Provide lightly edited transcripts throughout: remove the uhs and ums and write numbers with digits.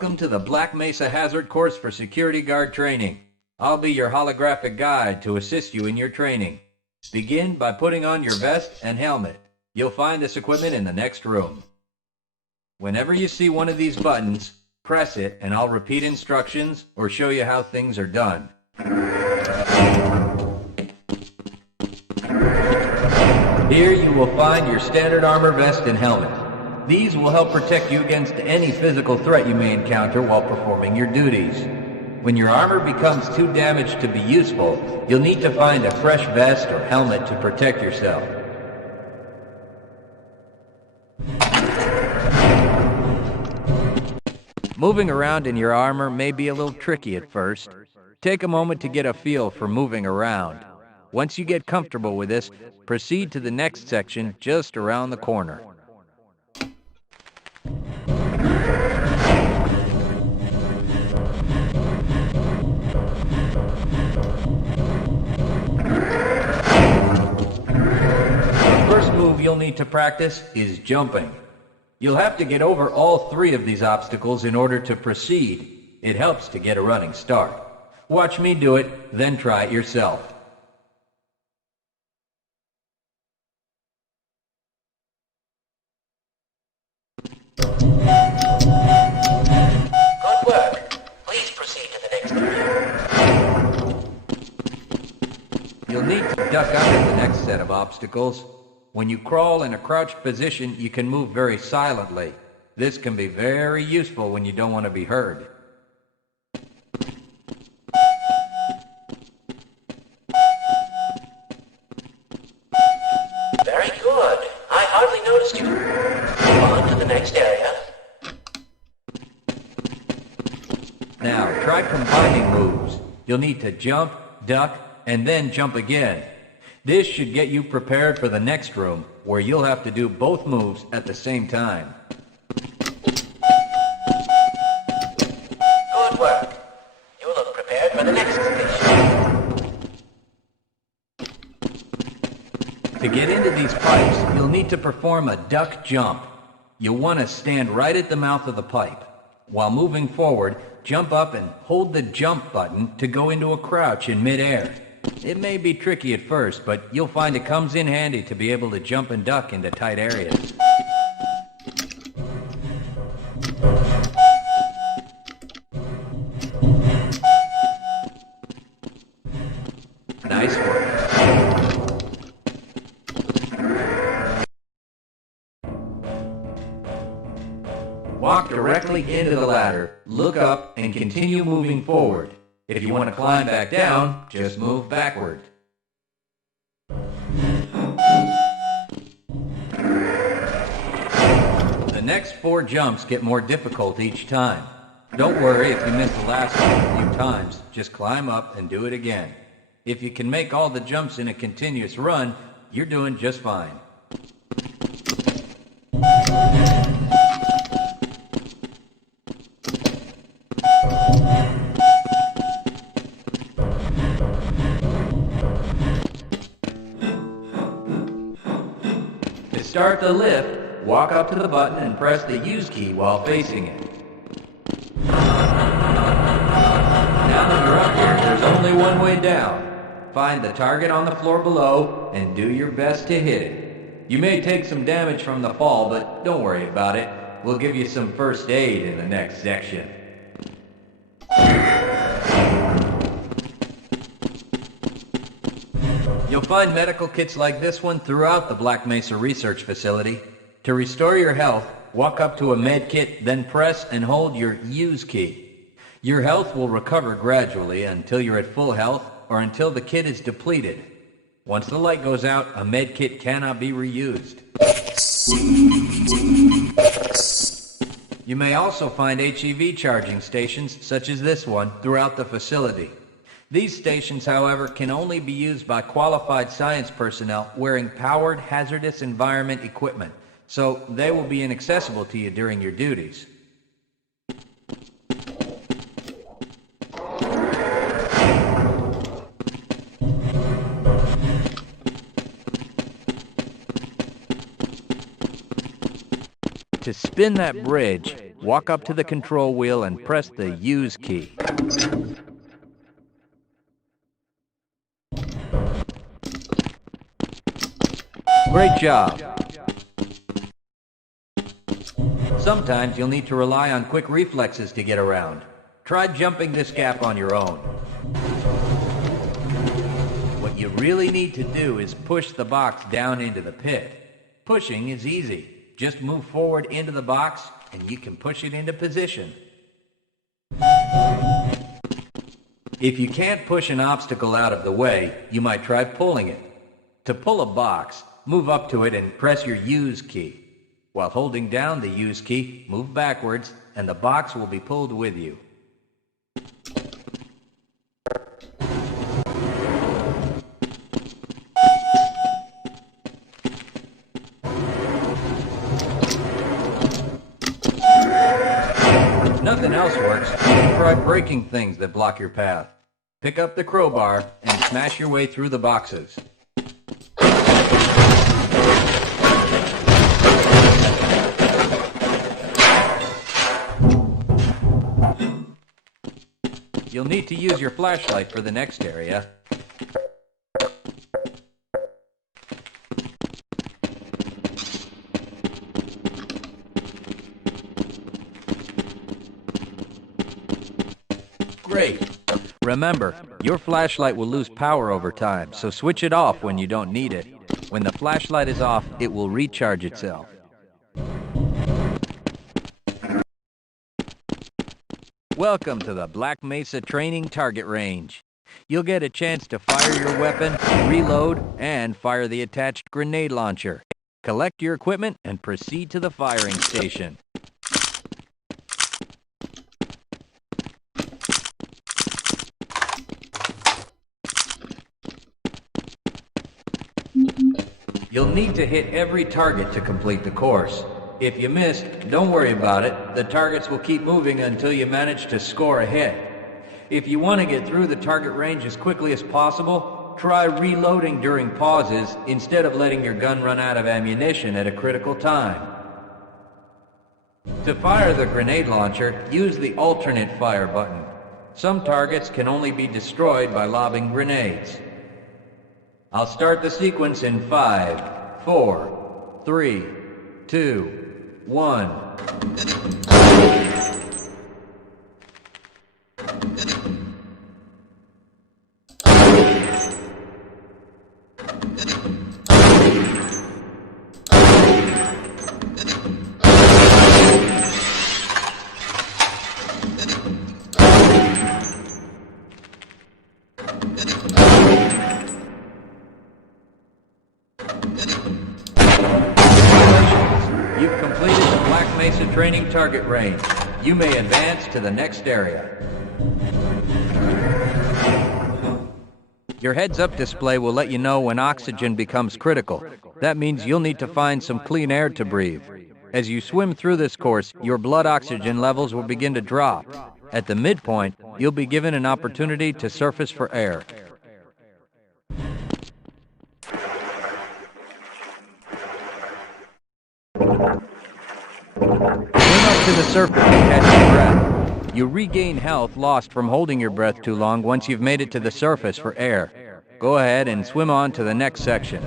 Welcome to the Black Mesa Hazard Course for Security Guard Training. I'll be your holographic guide to assist you in your training. Begin by putting on your vest and helmet. You'll find this equipment in the next room. Whenever you see one of these buttons, press it and I'll repeat instructions or show you how things are done. Here you will find your standard armor vest and helmet. These will help protect you against any physical threat you may encounter while performing your duties. When your armor becomes too damaged to be useful, you'll need to find a fresh vest or helmet to protect yourself. Moving around in your armor may be a little tricky at first. Take a moment to get a feel for moving around. Once you get comfortable with this, proceed to the next section just around the corner. The first move you'll need to practice is jumping. You'll have to get over all three of these obstacles in order to proceed. It helps to get a running start. Watch me do it, then try it yourself. Good work. Please proceed to the next area. You'll need to duck under the next set of obstacles. When you crawl in a crouched position, you can move very silently. This can be very useful when you don't want to be heard. Very good. I hardly noticed you. Move on to the next area. Now, try combining moves. You'll need to jump, duck, and then jump again. This should get you prepared for the next room, where you'll have to do both moves at the same time. Good work. You look prepared for the next station. To get into these pipes, you'll need to perform a duck jump. You'll want to stand right at the mouth of the pipe. While moving forward, jump up and hold the jump button to go into a crouch in midair. It may be tricky at first, but you'll find it comes in handy to be able to jump and duck into tight areas. Nice work. Walk directly into the ladder, look up, and continue moving forward. If you want to climb back down, just move backward. The next 4 jumps get more difficult each time. Don't worry if you miss the last one a few times, just climb up and do it again. If you can make all the jumps in a continuous run, you're doing just fine. To start the lift, walk up to the button and press the use key while facing it. Now that you're up here, there's only one way down. Find the target on the floor below and do your best to hit it. You may take some damage from the fall, but don't worry about it. We'll give you some first aid in the next section. You'll find medical kits like this one throughout the Black Mesa Research Facility. To restore your health, walk up to a med kit, then press and hold your use key. Your health will recover gradually until you're at full health or until the kit is depleted. Once the light goes out, a med kit cannot be reused. You may also find HEV charging stations, such as this one, throughout the facility. These stations, however, can only be used by qualified science personnel wearing powered hazardous environment equipment, so they will be inaccessible to you during your duties. To spin that bridge, walk up to the control wheel and press the Use key. Great job! Sometimes you'll need to rely on quick reflexes to get around. Try jumping this gap on your own. What you really need to do is push the box down into the pit. Pushing is easy. Just move forward into the box and you can push it into position. If you can't push an obstacle out of the way, you might try pulling it. To pull a box, move up to it and press your Use key. While holding down the Use key, move backwards and the box will be pulled with you. If nothing else works, try breaking things that block your path. Pick up the crowbar and smash your way through the boxes. You'll need to use your flashlight for the next area. Great! Remember, your flashlight will lose power over time, so switch it off when you don't need it. When the flashlight is off, it will recharge itself. Welcome to the Black Mesa Training Target Range. You'll get a chance to fire your weapon, reload, and fire the attached grenade launcher. Collect your equipment and proceed to the firing station. You'll need to hit every target to complete the course. If you missed, don't worry about it. The targets will keep moving until you manage to score a hit. If you want to get through the target range as quickly as possible, try reloading during pauses instead of letting your gun run out of ammunition at a critical time. To fire the grenade launcher, use the alternate fire button. Some targets can only be destroyed by lobbing grenades. I'll start the sequence in 5, 4, 3, 2, 1. You've completed the Black Mesa Training Target Range. You may advance to the next area. Your heads-up display will let you know when oxygen becomes critical. That means you'll need to find some clean air to breathe. As you swim through this course, your blood oxygen levels will begin to drop. At the midpoint, you'll be given an opportunity to surface for air. Swim up to the surface and catch your breath. You regain health lost from holding your breath too long once you've made it to the surface for air. Go ahead and swim on to the next section.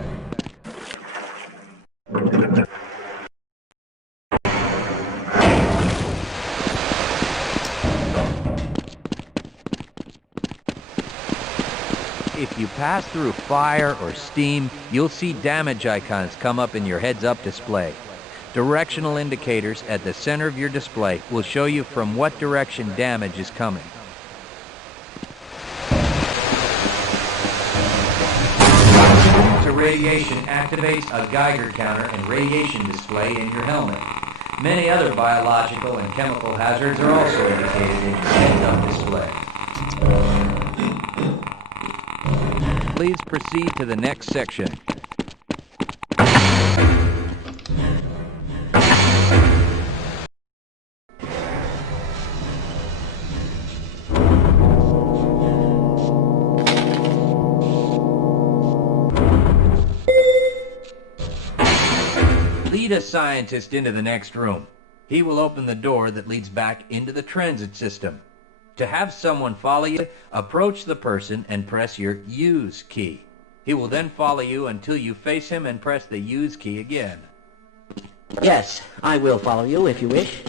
If you pass through fire or steam, you'll see damage icons come up in your heads-up display. Directional indicators at the center of your display will show you from what direction damage is coming. To radiation activates a Geiger counter and radiation display in your helmet. Many other biological and chemical hazards are also indicated in your heads-up display. Please proceed to the next section. Lead a scientist into the next room. He will open the door that leads back into the transit system. To have someone follow you, approach the person and press your use key. He will then follow you until you face him and press the use key again. Yes, I will follow you if you wish.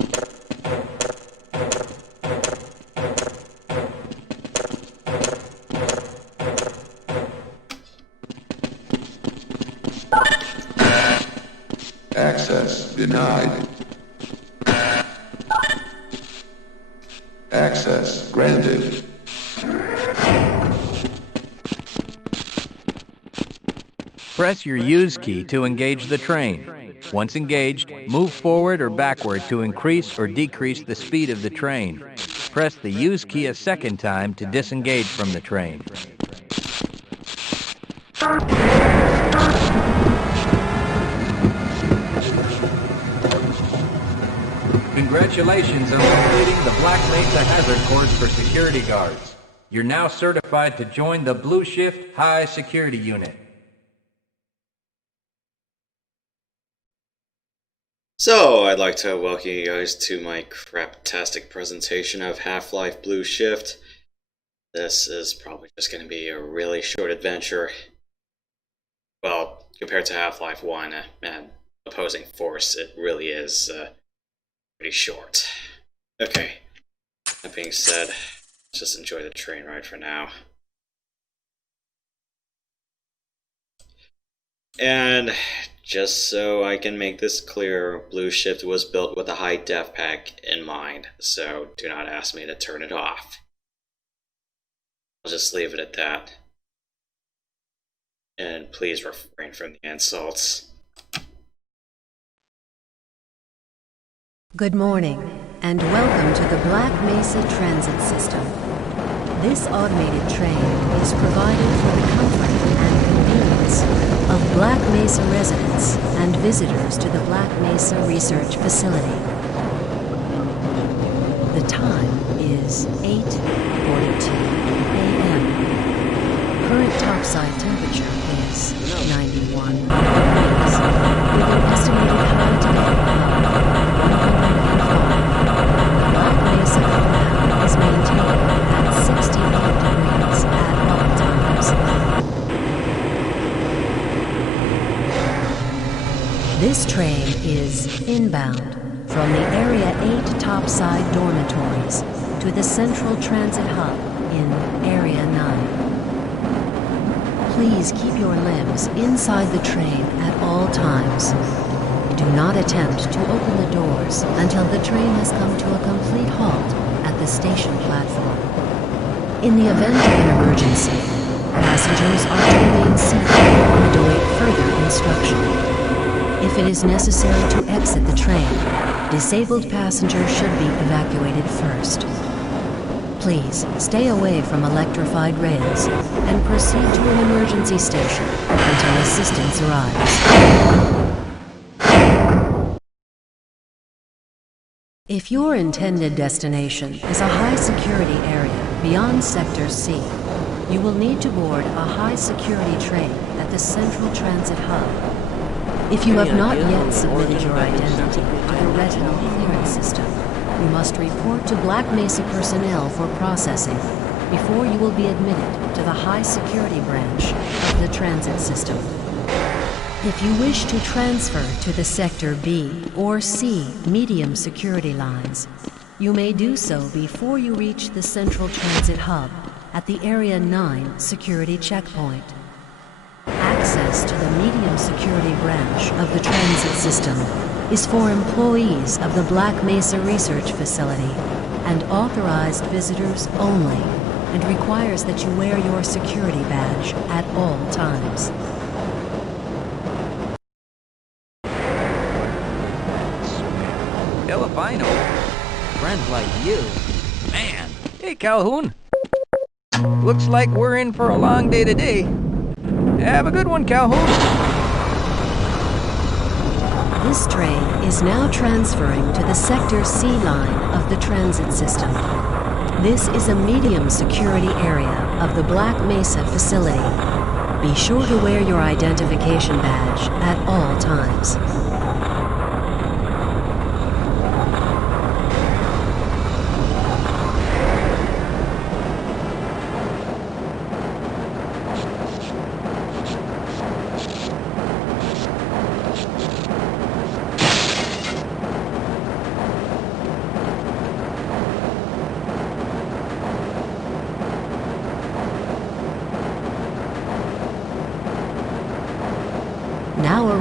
Access denied. Access granted. Press your use key to engage the train. Once engaged, move forward or backward to increase or decrease the speed of the train. Press the use key a second time to disengage from the train. Congratulations on completing the Black Mesa Hazard Course for security guards. You're now certified to join the Blue Shift High Security Unit. So, I'd like to welcome you guys to my craptastic presentation of Half-Life Blue Shift. This is probably just going to be a really short adventure. Well, compared to Half-Life 1 and Opposing Force, it really is pretty short. Okay, that being said, let's just enjoy the train ride for now. And just so I can make this clear, Blue Shift was built with a high def pack in mind, so do not ask me to turn it off. I'll just leave it at that. And please refrain from the insults. Good morning, and welcome to the Black Mesa Transit System. This automated train is provided for the comfort and convenience of Black Mesa residents and visitors to the Black Mesa Research Facility. The time is 8:42 a.m. Current topside temperature is 91 degrees, with an estimated high today of 105. The Black Mesa compound is maintained at 68 degrees at all times. This train is inbound from the Area 8 topside dormitories to the Central Transit Hub in Area 9. Please keep your limbs inside the train at all times. Do not attempt to open the doors until the train has come to a complete halt at the station platform. In the event of an emergency, passengers are to remain seated and await further instruction. If it is necessary to exit the train, disabled passengers should be evacuated first. Please stay away from electrified rails and proceed to an emergency station until assistance arrives. If your intended destination is a high-security area beyond Sector C, you will need to board a high-security train at the Central Transit Hub. If you have not yet submitted your identity to the retinal clearance system, you must report to Black Mesa personnel for processing before you will be admitted to the high-security branch of the transit system. If you wish to transfer to the Sector B or C medium security lines, you may do so before you reach the Central Transit Hub at the Area 9 security checkpoint. Access to the medium security branch of the transit system is for employees of the Black Mesa Research Facility and authorized visitors only, and requires that you wear your security badge at all times. Hell if I know. Friends like you. Man. Hey, Calhoun. Looks like we're in for a long day today. Have a good one, Calhoun. This train is now transferring to the Sector C line of the transit system. This is a medium security area of the Black Mesa facility. Be sure to wear your identification badge at all times.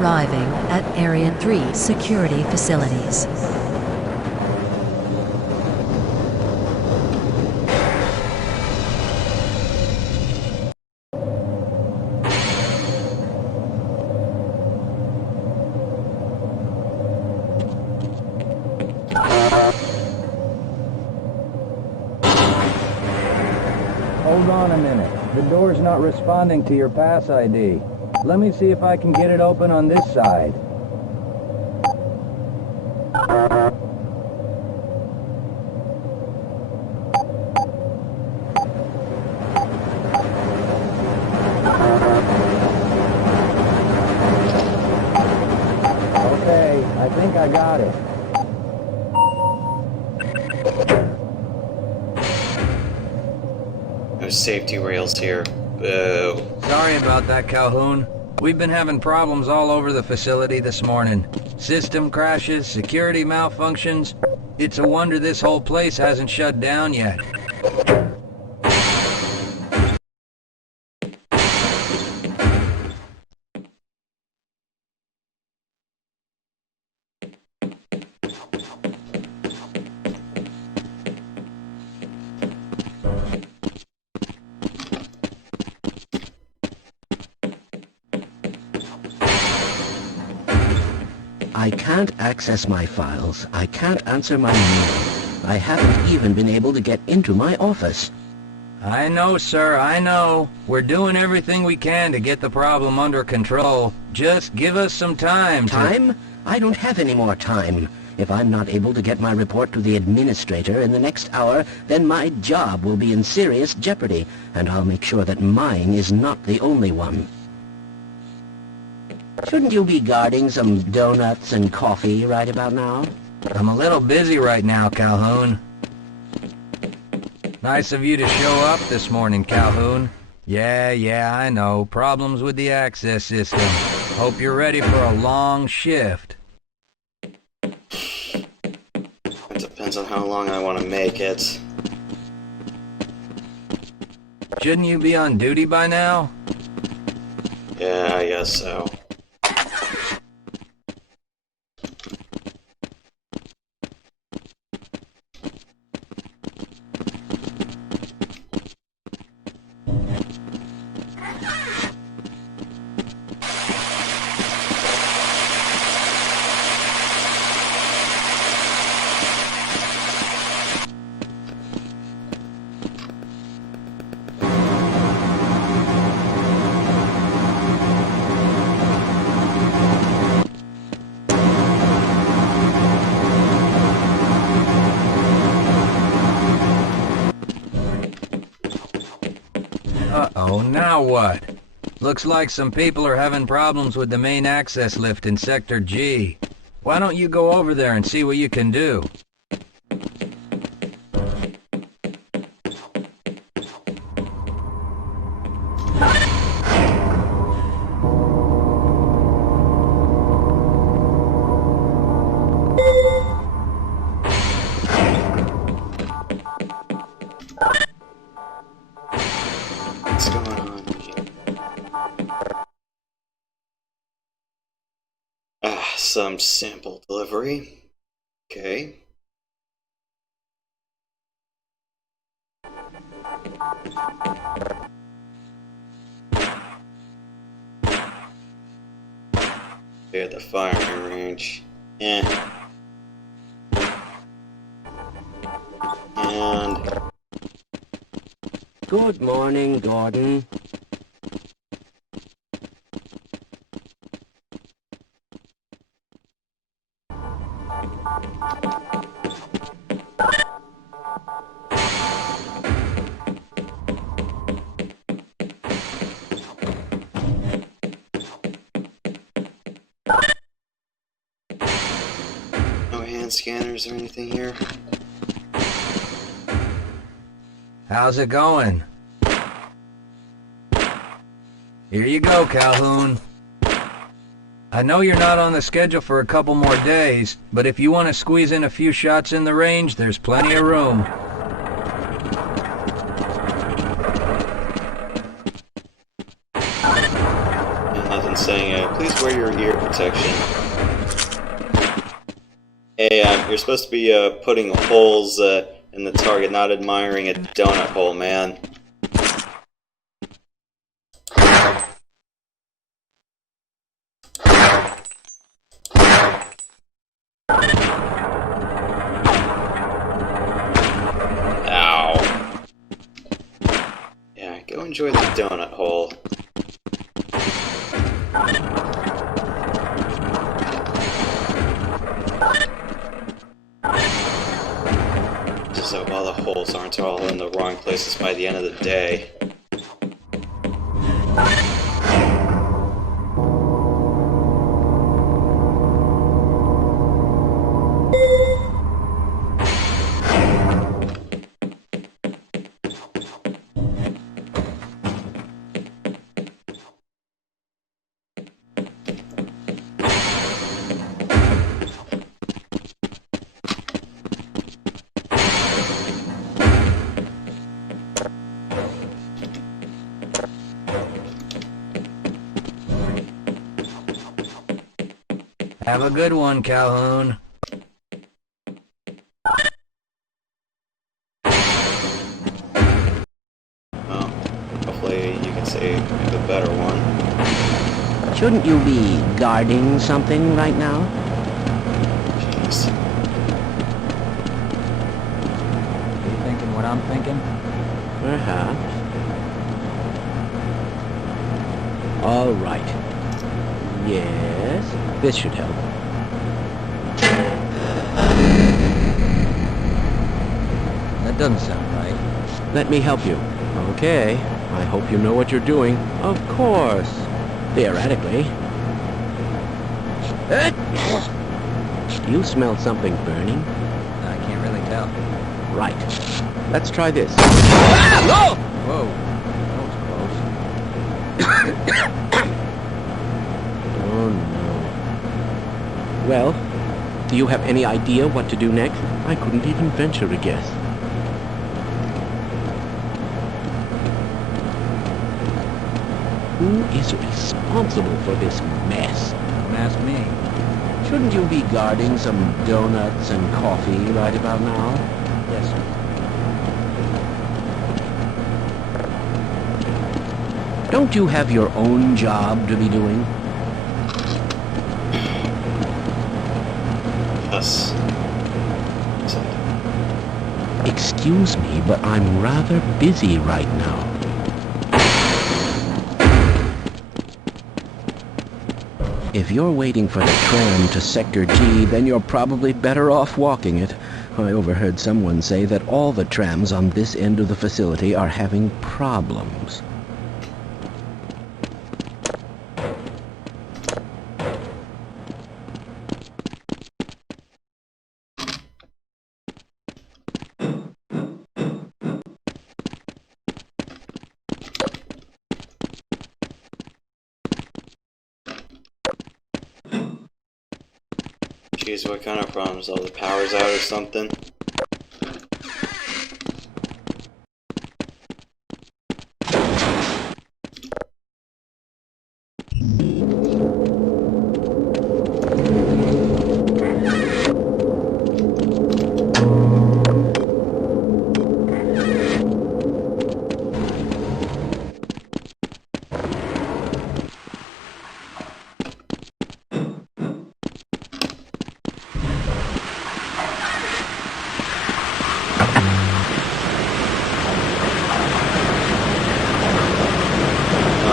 arriving at Area 3 security facilities. Hold on a minute. The door's not responding to your pass ID. Let me see if I can get it open on this side. Okay, I think I got it. No safety rails here. Boo. Sorry about that, Calhoun. We've been having problems all over the facility this morning. System crashes, security malfunctions. It's a wonder this whole place hasn't shut down yet. I can't access my files. I can't answer my mail. I haven't even been able to get into my office. I know, sir, I know. We're doing everything we can to get the problem under control. Just give us some time. Time? I don't have any more time. If I'm not able to get my report to the administrator in the next hour, then my job will be in serious jeopardy, and I'll make sure that mine is not the only one. Shouldn't you be guarding some donuts and coffee right about now? I'm a little busy right now, Calhoun. Nice of you to show up this morning, Calhoun. Yeah, I know. Problems with the access system. Hope you're ready for a long shift. It depends on how long I want to make it. Shouldn't you be on duty by now? Yeah, I guess so. Uh-oh, now what? Looks like some people are having problems with the main access lift in Sector G. Why don't you go over there and see what you can do? What's going on here? Some sample delivery. Okay. Here at the firing range. And Good morning, Gordon. no hand scanners or anything here. How's it going? Here you go, Calhoun. I know you're not on the schedule for a couple more days, but if you want to squeeze in a few shots in the range, there's plenty of room. Nothing saying please wear your ear protection? Hey, you're supposed to be putting holes in the target, not admiring a donut hole, man. Ow. Yeah, go enjoy the donut hole. Just so all the holes aren't all in the wrong places by the end of the day. Have a good one, Calhoun. Well, hopefully you can say a better one. Shouldn't you be guarding something right now? Jeez. You thinking what I'm thinking? Perhaps. All right. Yes, this should help. That doesn't sound right. Let me help you. Okay. I hope you know what you're doing. Of course. Theoretically. Do you smell something burning? I can't really tell. Right. Let's try this. Ah! Whoa! That was close. Oh no. Well, do you have any idea what to do next? I couldn't even venture a guess. Who is responsible for this mess? Don't ask me. Shouldn't you be guarding some donuts and coffee right about now? Yes, sir. Don't you have your own job to be doing? Yes. Excuse me, but I'm rather busy right now. If you're waiting for the tram to Sector G, then you're probably better off walking it. I overheard someone say that all the trams on this end of the facility are having problems. Jeez, what kind of problems? All the power's out or something?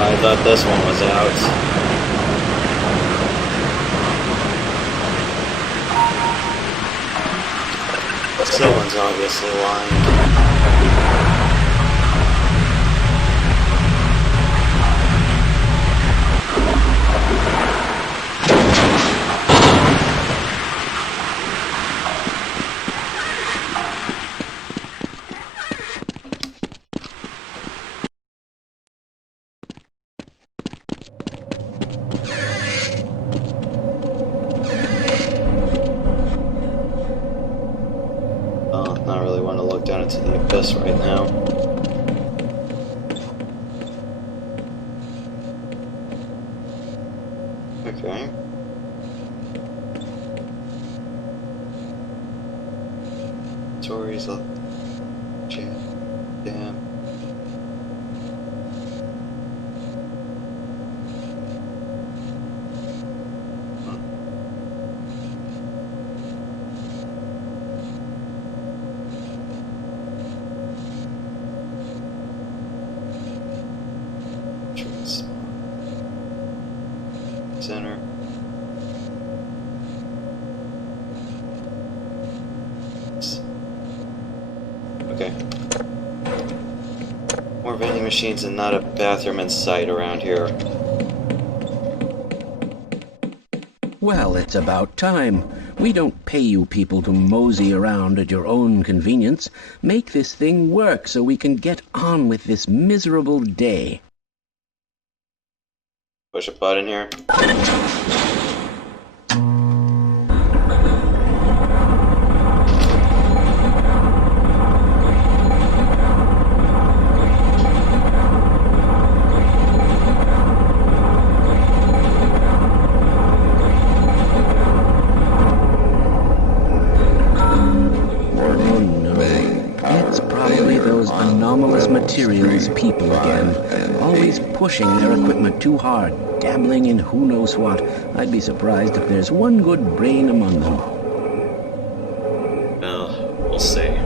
I thought this one was out. Someone's obviously lying. Not really want to look down into the abyss right now. Damn. Center. Okay. More vending machines and not a bathroom in sight around here. Well, it's about time. We don't pay you people to mosey around at your own convenience. Make this thing work so we can get on with this miserable day. Push a button here. Materials people again, always pushing their equipment too hard, dabbling in who knows what. I'd be surprised if there's one good brain among them. Well, we'll see.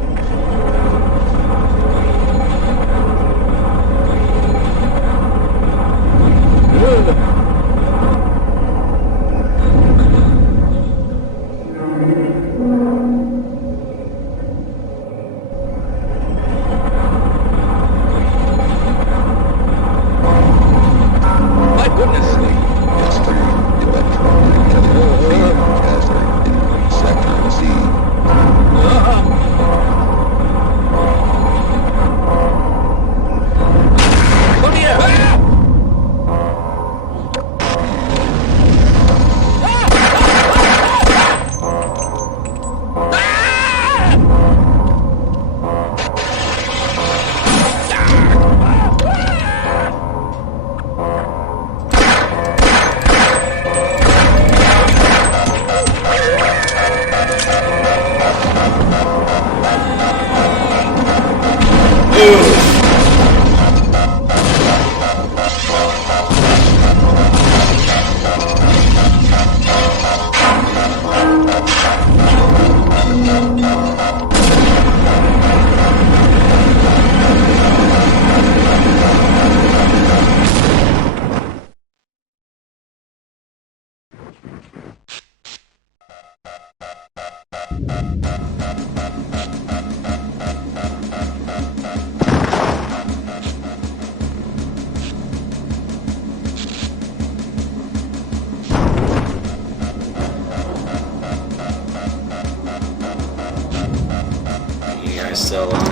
Still alive?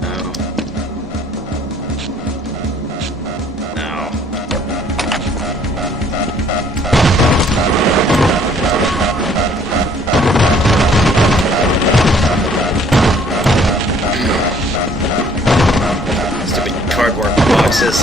No. No. Stupid cardboard boxes.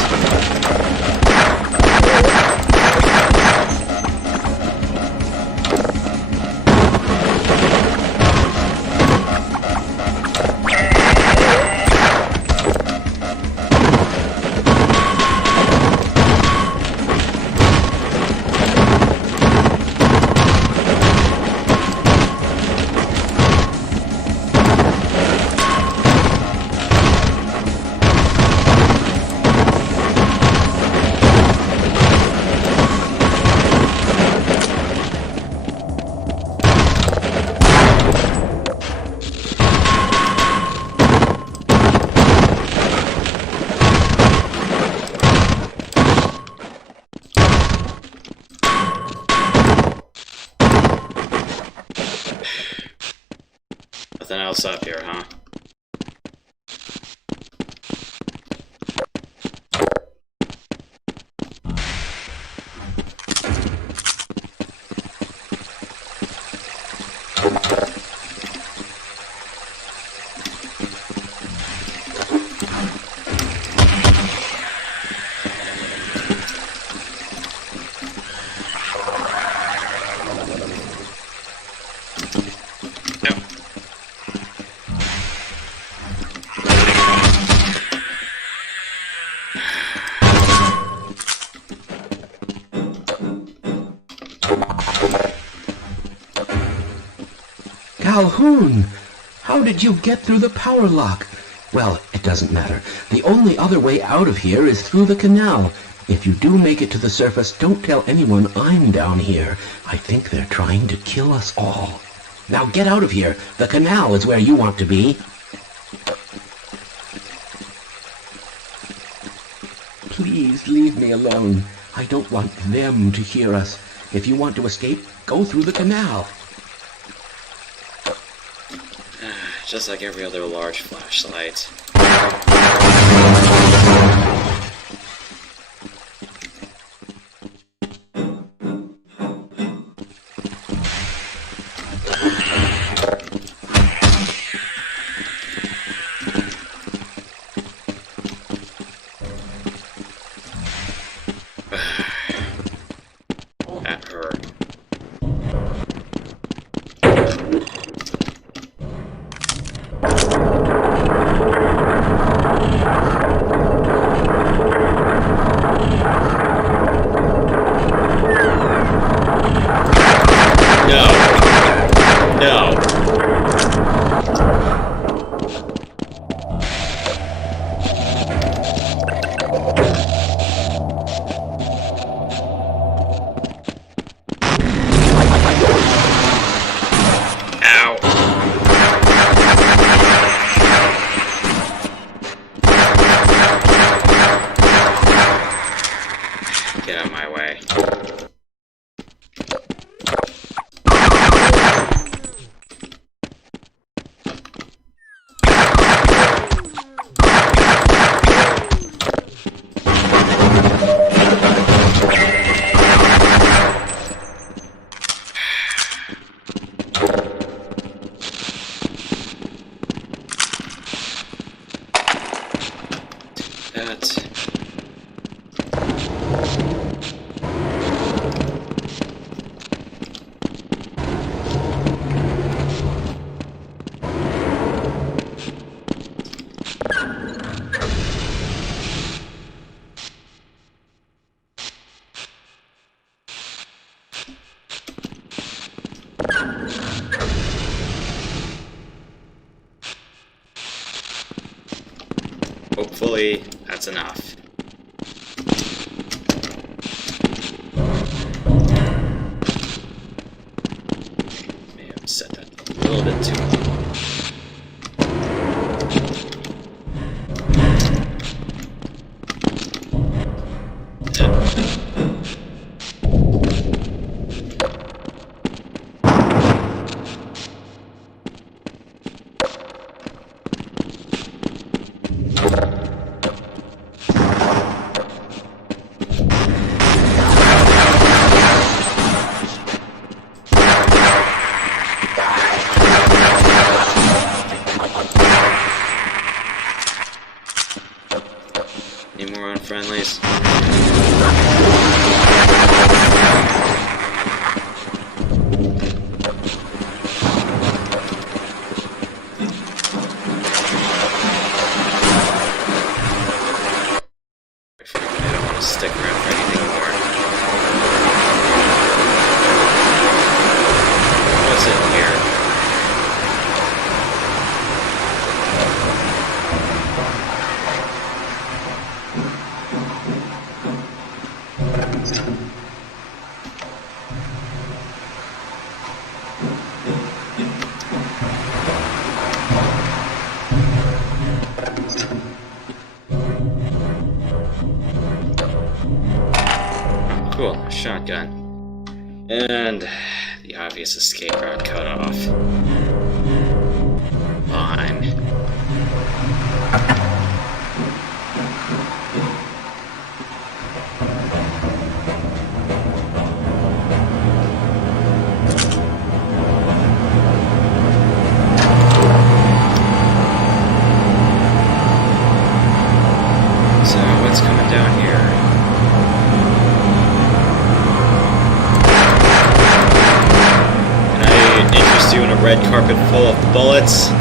Nothing else up here, huh? Calhoun! How did you get through the power lock? Well, it doesn't matter. The only other way out of here is through the canal. If you do make it to the surface, don't tell anyone I'm down here. I think they're trying to kill us all. Now get out of here. The canal is where you want to be. Please leave me alone. I don't want them to hear us. If you want to escape, go through the canal. Just like every other large flashlight. That hurt. Get out of my way. Hopefully, that's enough. May have set that a little bit too low. Any more unfriendlies? I don't want to stick around for anything more. What's in here? Cool, a shotgun. And the obvious escape route cut off. Fine. So, what's coming down here? Interest you in a red carpet full of bullets?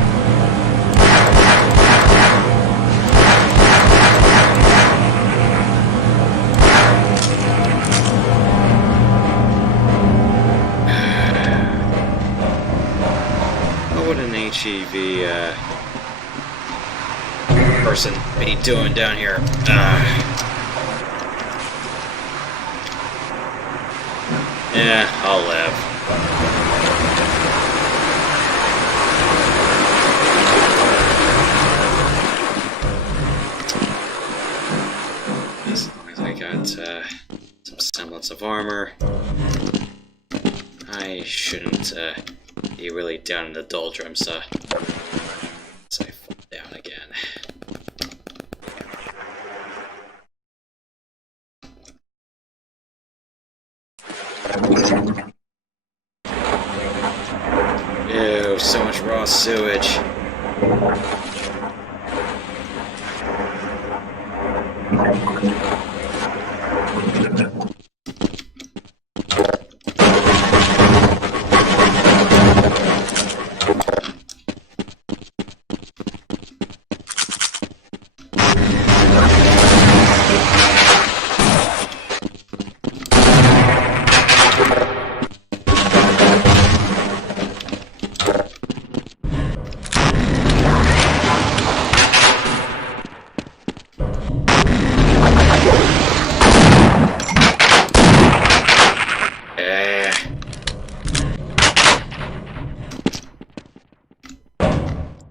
be person be doing down here? Yeah, I'll live. As long as I got some semblance of armor, I shouldn't be really down in the doldrums, so I fall down again. Ew, so much raw sewage.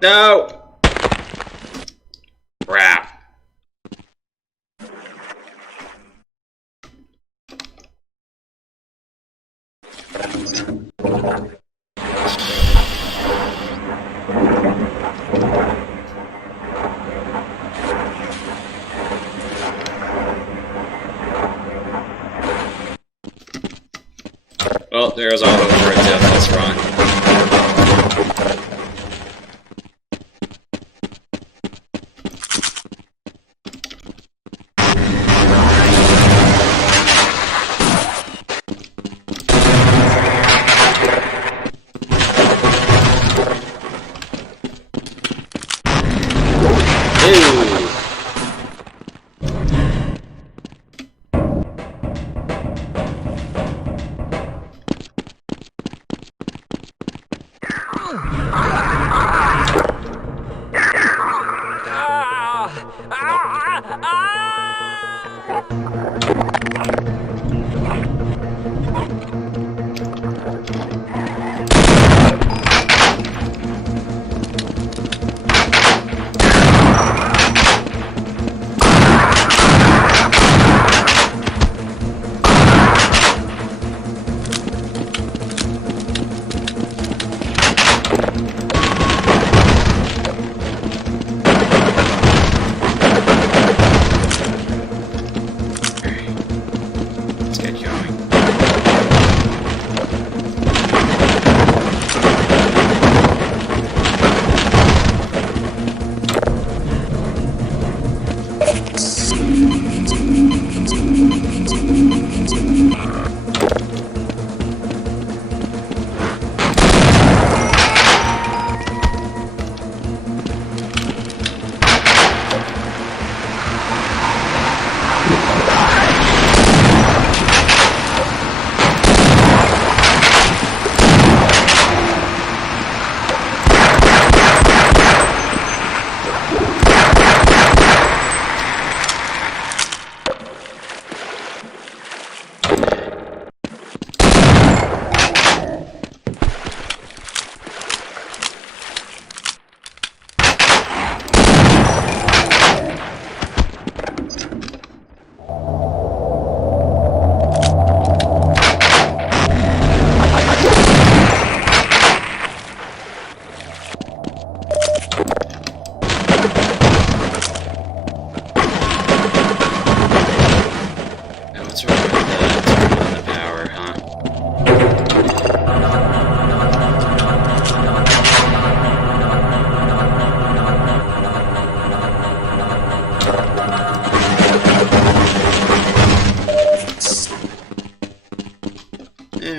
No! Crap. Well, there's all hope for a death. Let's run.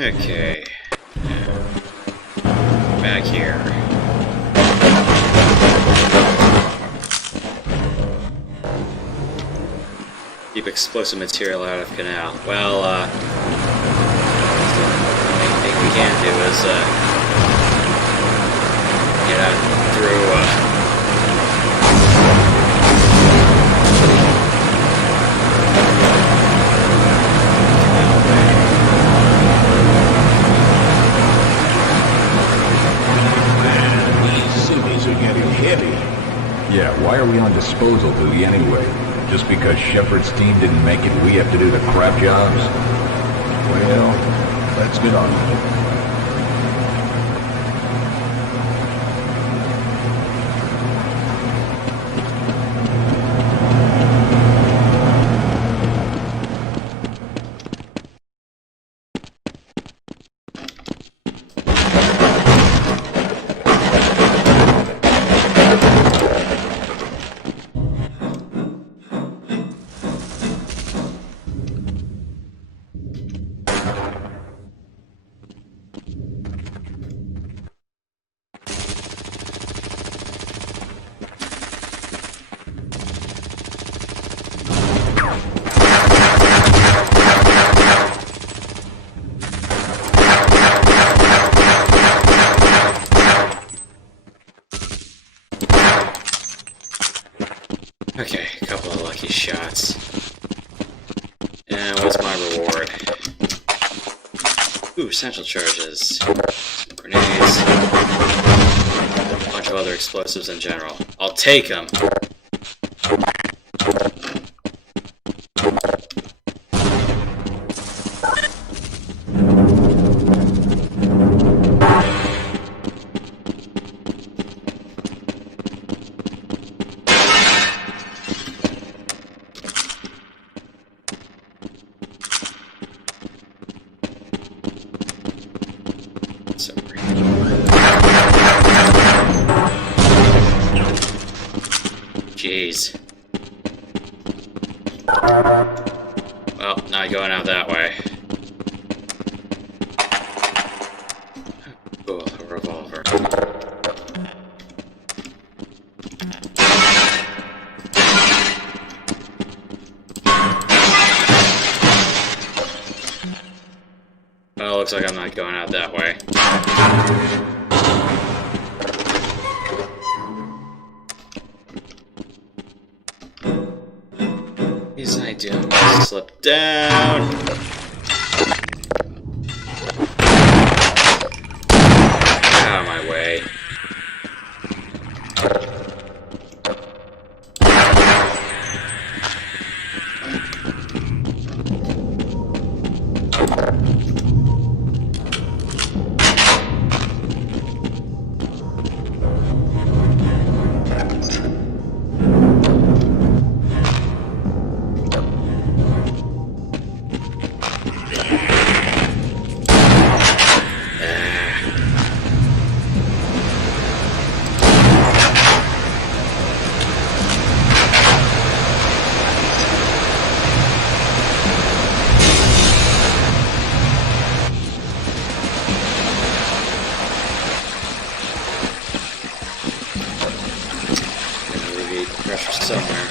Okay. Back here. Keep explosive material out of canal. Well, the only thing we can do is get out mighty heavy. Yeah, why are we on disposal duty anyway? Just because Shepard's team didn't make it, we have to do the crap jobs? Well, let's get on with it. Okay, a couple of lucky shots. And what's my reward? Ooh, essential charges. Some grenades. A bunch of other explosives in general. I'll take them! Jeez. Well, not going out that way. Cool, a revolver. Well, looks like I'm not going out that way. Is I do slip down. Out of my way. Somewhere.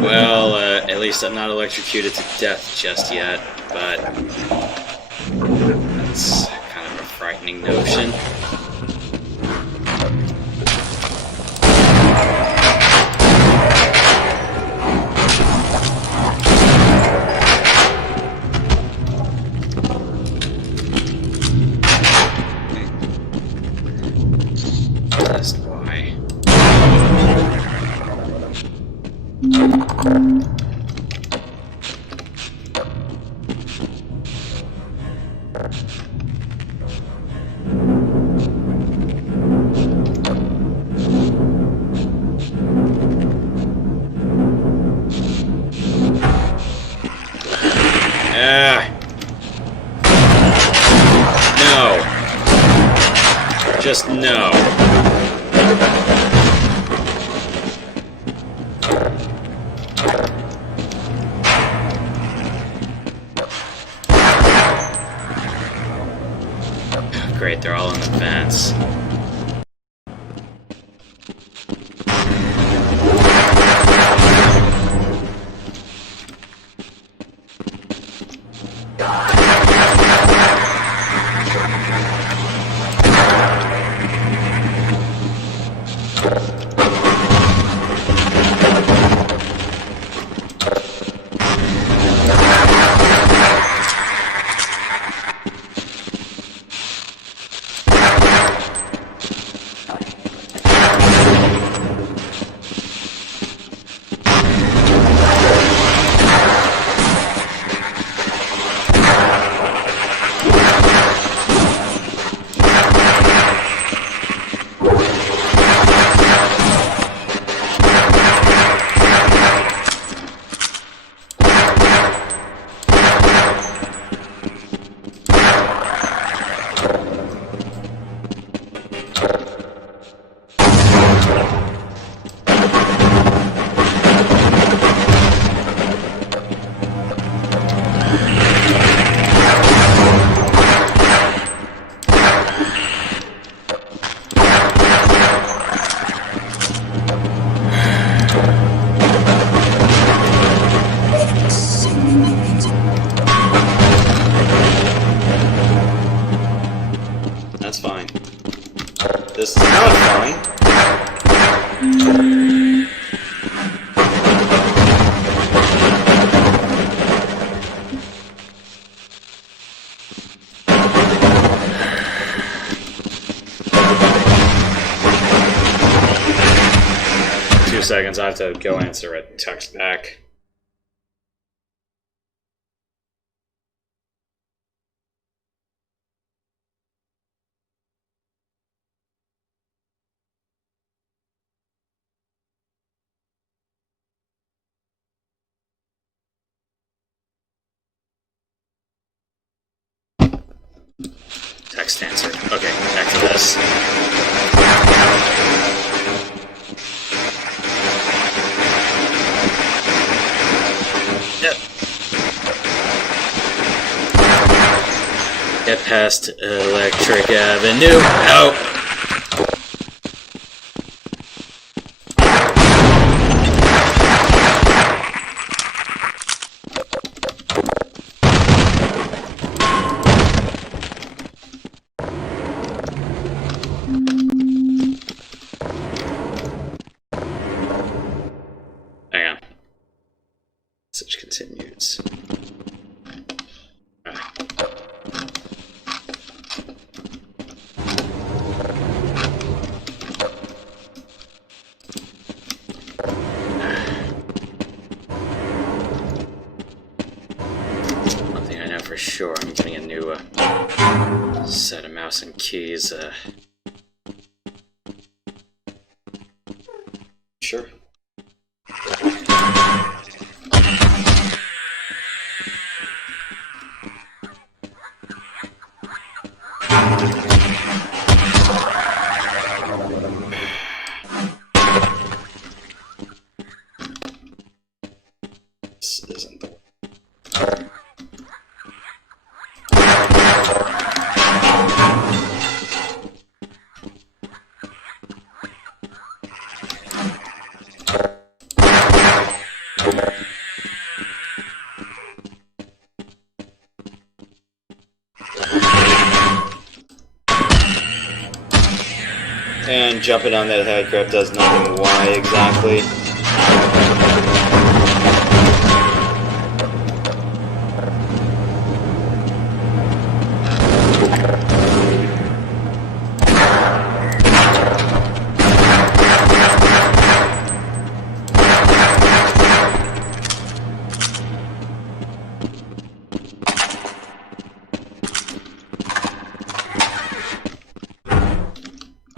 Well, at least I'm not electrocuted to death just yet, but that's kind of a frightening notion. That's why. No. Just no. Great, they're all on the fence. This is not fun. 2 seconds, I have to go answer a text back. Text answered. Okay, back to this. Yep. Get past Electric Avenue. Oh! Hang on. Message continues. One thing I know for sure, I'm getting a new set of mouse and keys. Sure. This isn't the And jumping on that head grip does nothing. Why exactly?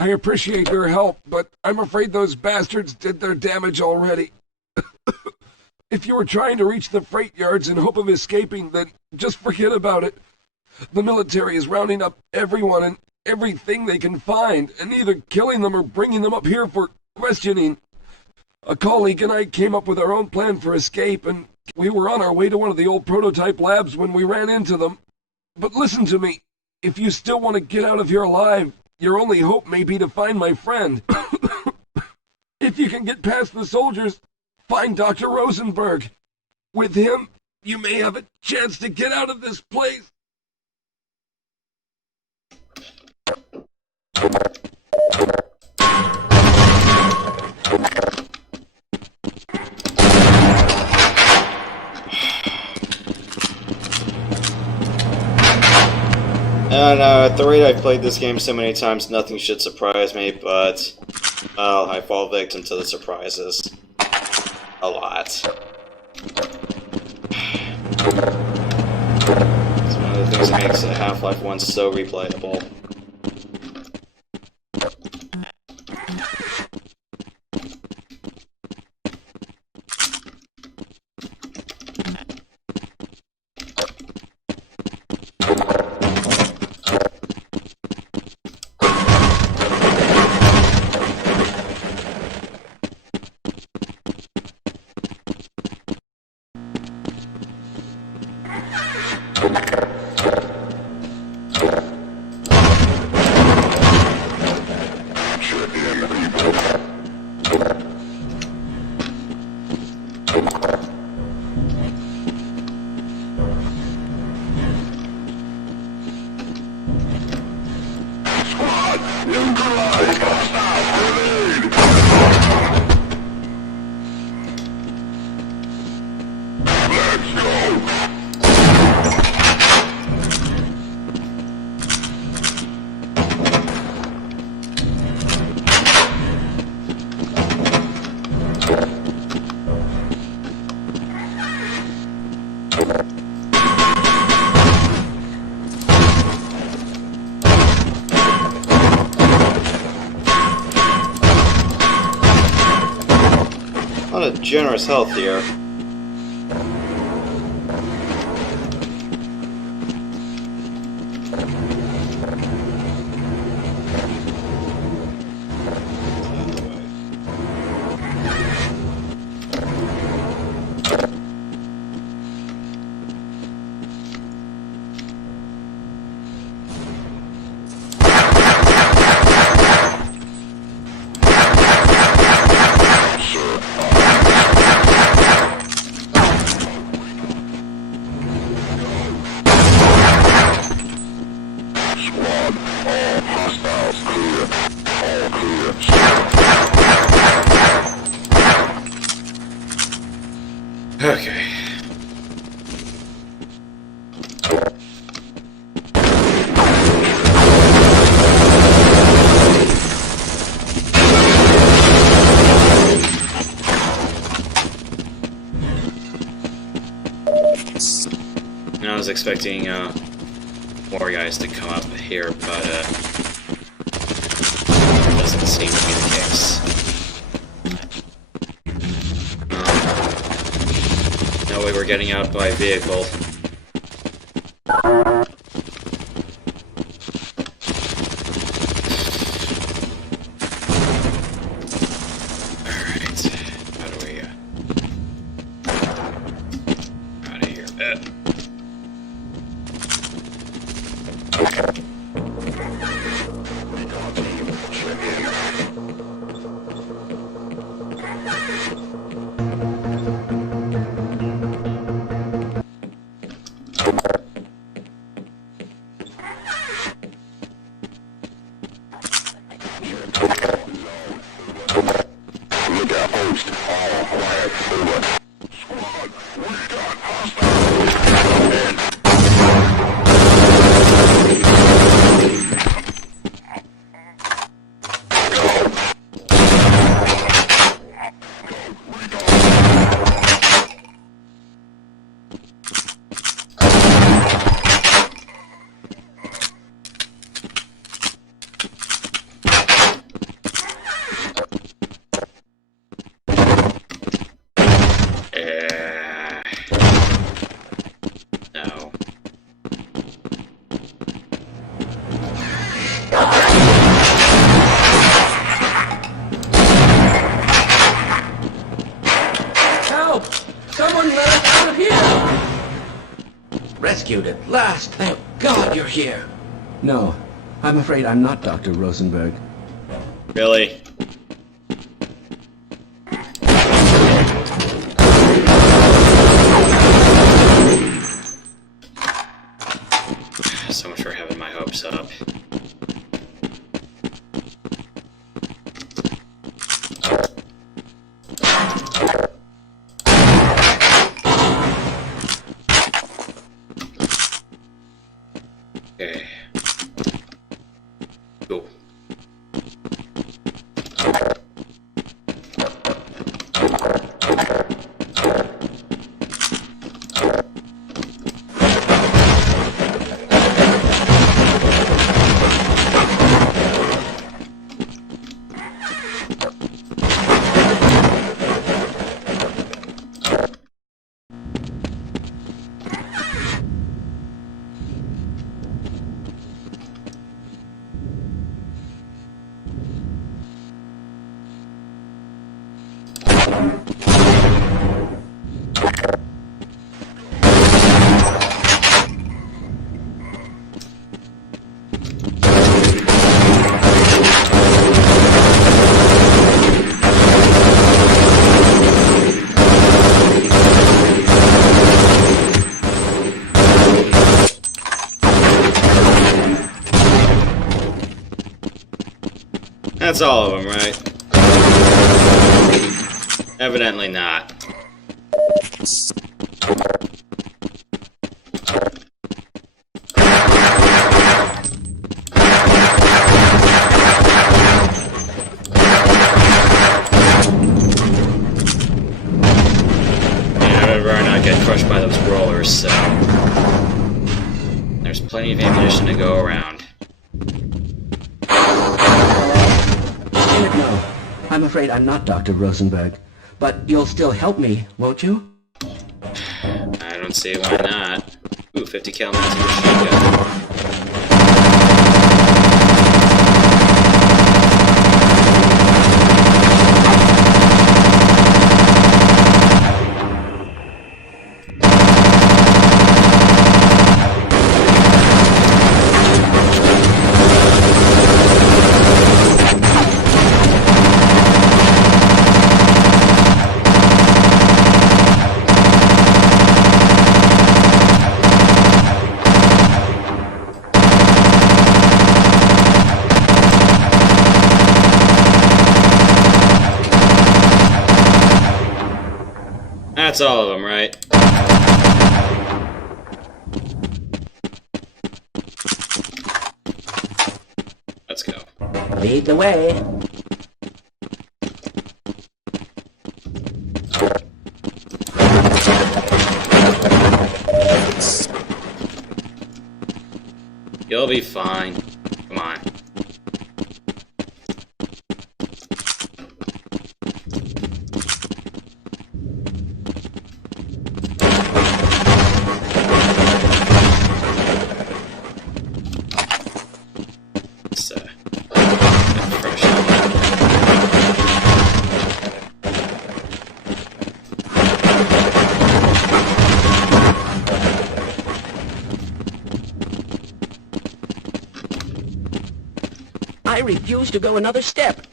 I appreciate your help, but I'm afraid those bastards did their damage already. If you were trying to reach the freight yards in hope of escaping, then just forget about it. The military is rounding up everyone and everything they can find, and either killing them or bringing them up here for questioning. A colleague and I came up with our own plan for escape, and we were on our way to one of the old prototype labs when we ran into them. But listen to me. If you still want to get out of here alive, your only hope may be to find my friend. If you can get past the soldiers, find Dr. Rosenberg. With him, you may have a chance to get out of this place. And at the rate I've played this game so many times, nothing should surprise me, but, well, I fall victim to the surprises. A lot. It's one of the things that makes Half-Life 1 so replayable. A lot of generous health here. Okay. I was expecting more guys to come up here, but doesn't seem to be the case. No way we're getting out by vehicle. Alright, how do we out of here? No. Help! Someone let us out of here! Rescued at last! Thank God you're here! No, I'm afraid I'm not Dr. Rosenberg. Really? So much for having my hopes up. Okay. Go. That's all of them, right? Evidently not. Get crushed by those rollers, so there's plenty of ammunition to go around. No, I'm afraid I'm not Dr. Rosenberg, but you'll still help me, won't you? I don't see why not. Ooh, 50 cal machine gun. That's all of them, right? Let's go. Lead the way. You'll be fine. Come on. I refuse to go another step.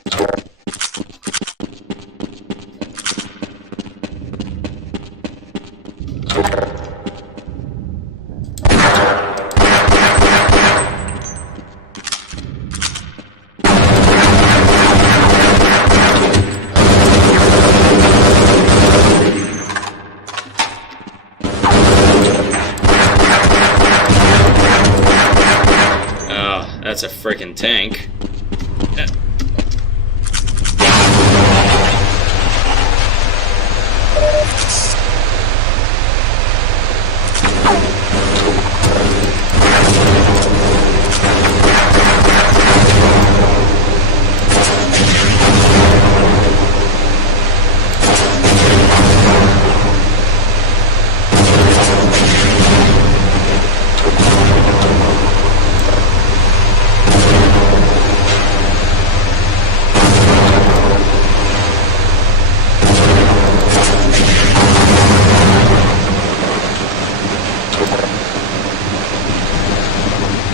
Oh, that's a frickin' tank.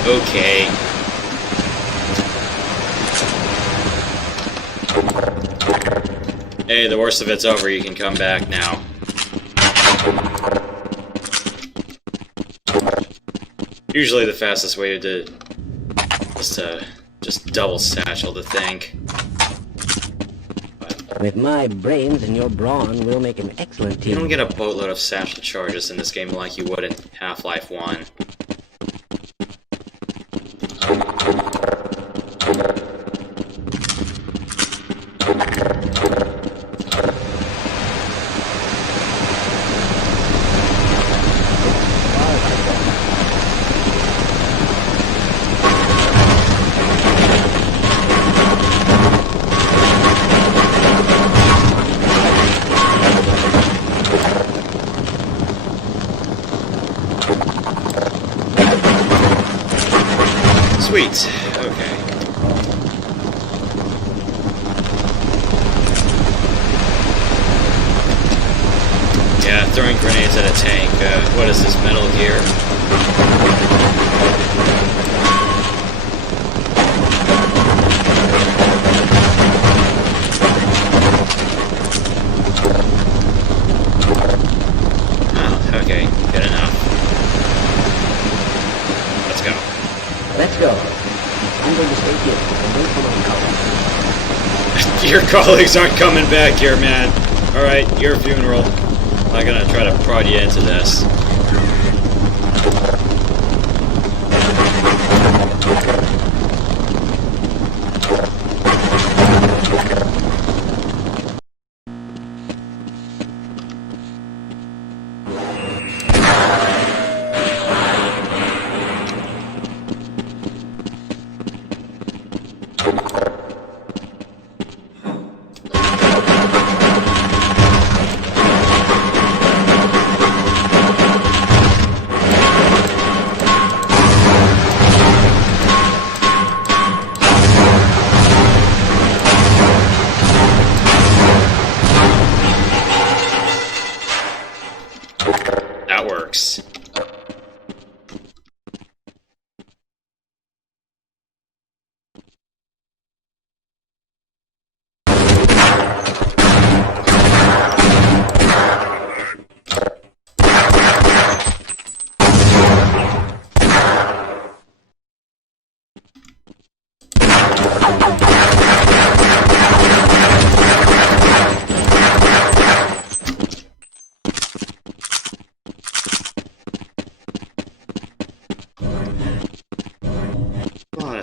Okay. Hey, the worst of it's over. You can come back now. Usually the fastest way to do is to just double satchel the thing. With my brains and your brawn, we'll make an excellent team. You don't get a boatload of satchel charges in this game like you would in Half-Life 1. Sweet. Okay. Yeah, throwing grenades at a tank. What is this, Metal Gear? Oh, okay. Good enough. Let's go. Let's go. I'm going to stay here and wait for my call. Your colleagues aren't coming back here, man. Alright, your funeral. I'm gonna try to prod you into this. That works.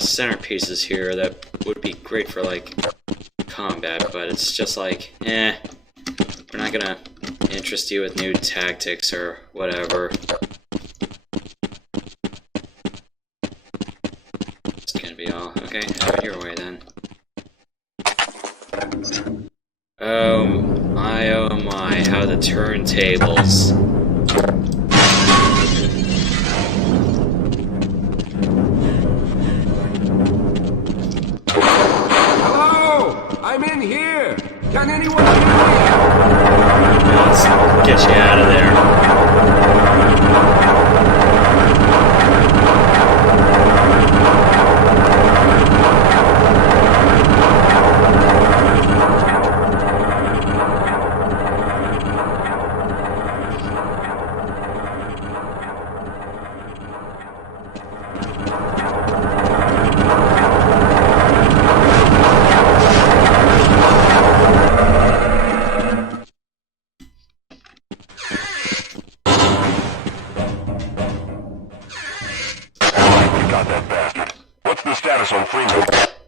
Centerpieces here that would be great for like combat, but it's just like, we're not gonna interest you with new tactics or whatever. It's gonna be all okay. Have it your way then. Oh my, how the turntables. I'm in here! Can anyone hear me? Let's get you out of there.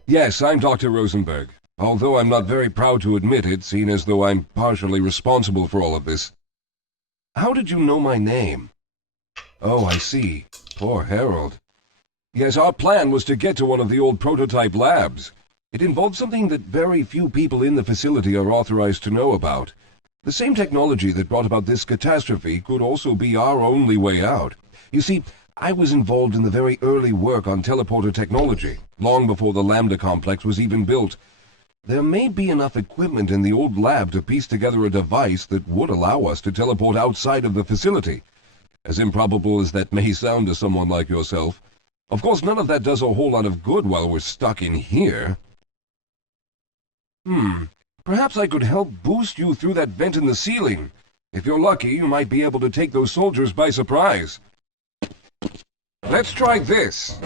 Yes, I'm Dr. Rosenberg, although I'm not very proud to admit it, seeing as though I'm partially responsible for all of this. How did you know my name? Oh, I see. Poor Harold. Yes, our plan was to get to one of the old prototype labs. It involved something that very few people in the facility are authorized to know about. The same technology that brought about this catastrophe could also be our only way out. You see, I was involved in the very early work on teleporter technology, long before the Lambda complex was even built. There may be enough equipment in the old lab to piece together a device that would allow us to teleport outside of the facility. As improbable as that may sound to someone like yourself. Of course, none of that does a whole lot of good while we're stuck in here. Perhaps I could help boost you through that vent in the ceiling. If you're lucky, you might be able to take those soldiers by surprise. Let's try this.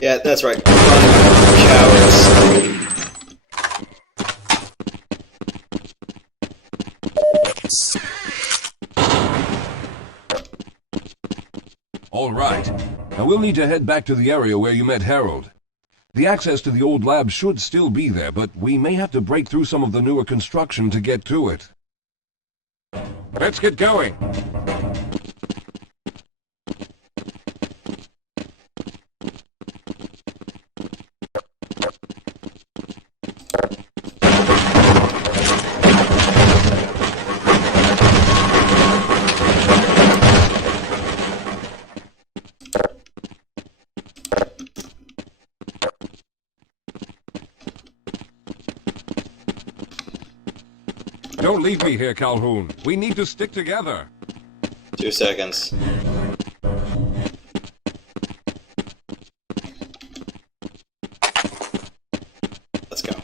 Yeah, that's right. Cowards. All right. Now we'll need to head back to the area where you met Harold. The access to the old lab should still be there, but we may have to break through some of the newer construction to get to it. Let's get going. Don't leave me here, Calhoun. We need to stick together. 2 seconds. Let's go.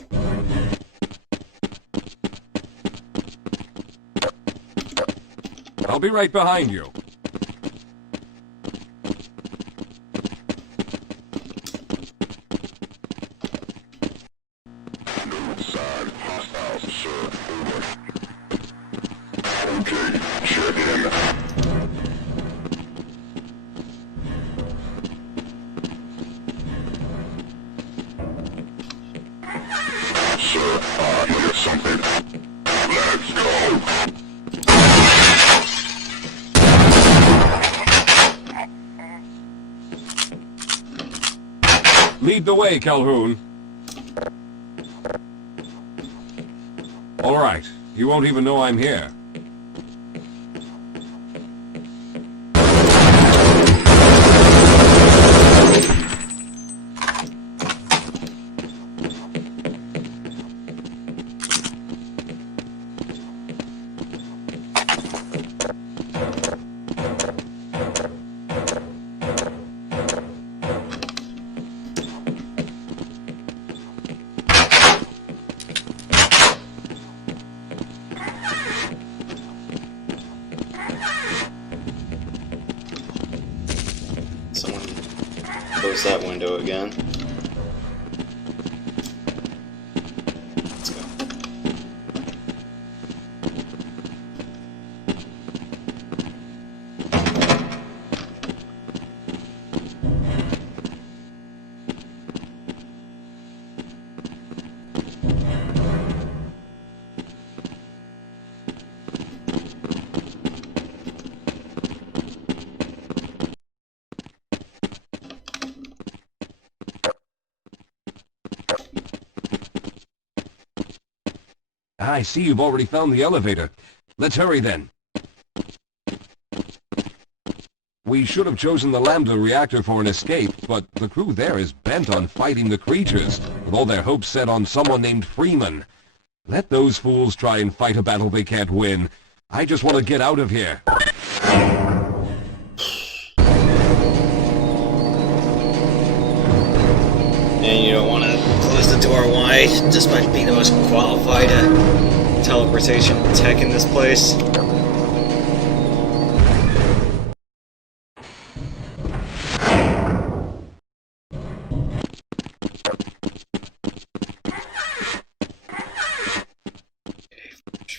I'll be right behind you. Lead the way, Calhoun. All right. You won't even know I'm here. Close that window again. Let's go. I see you've already found the elevator. Let's hurry then. We should have chosen the Lambda reactor for an escape, but the crew there is bent on fighting the creatures, with all their hopes set on someone named Freeman. Let those fools try and fight a battle they can't win. I just want to get out of here. And you don't want to close the door wide, despite being the most qualified teleportation tech in this place.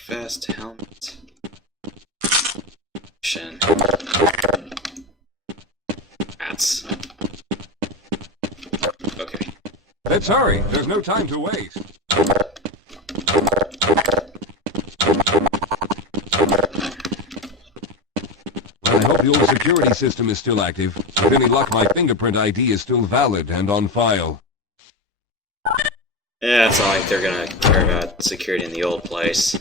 Fast helmet. Shin. Rats. Okay. Let's hurry. There's no time to waste. Well, I hope the old security system is still active. With any luck, my fingerprint ID is still valid and on file. Yeah, it's not like they're gonna care about security in the old place.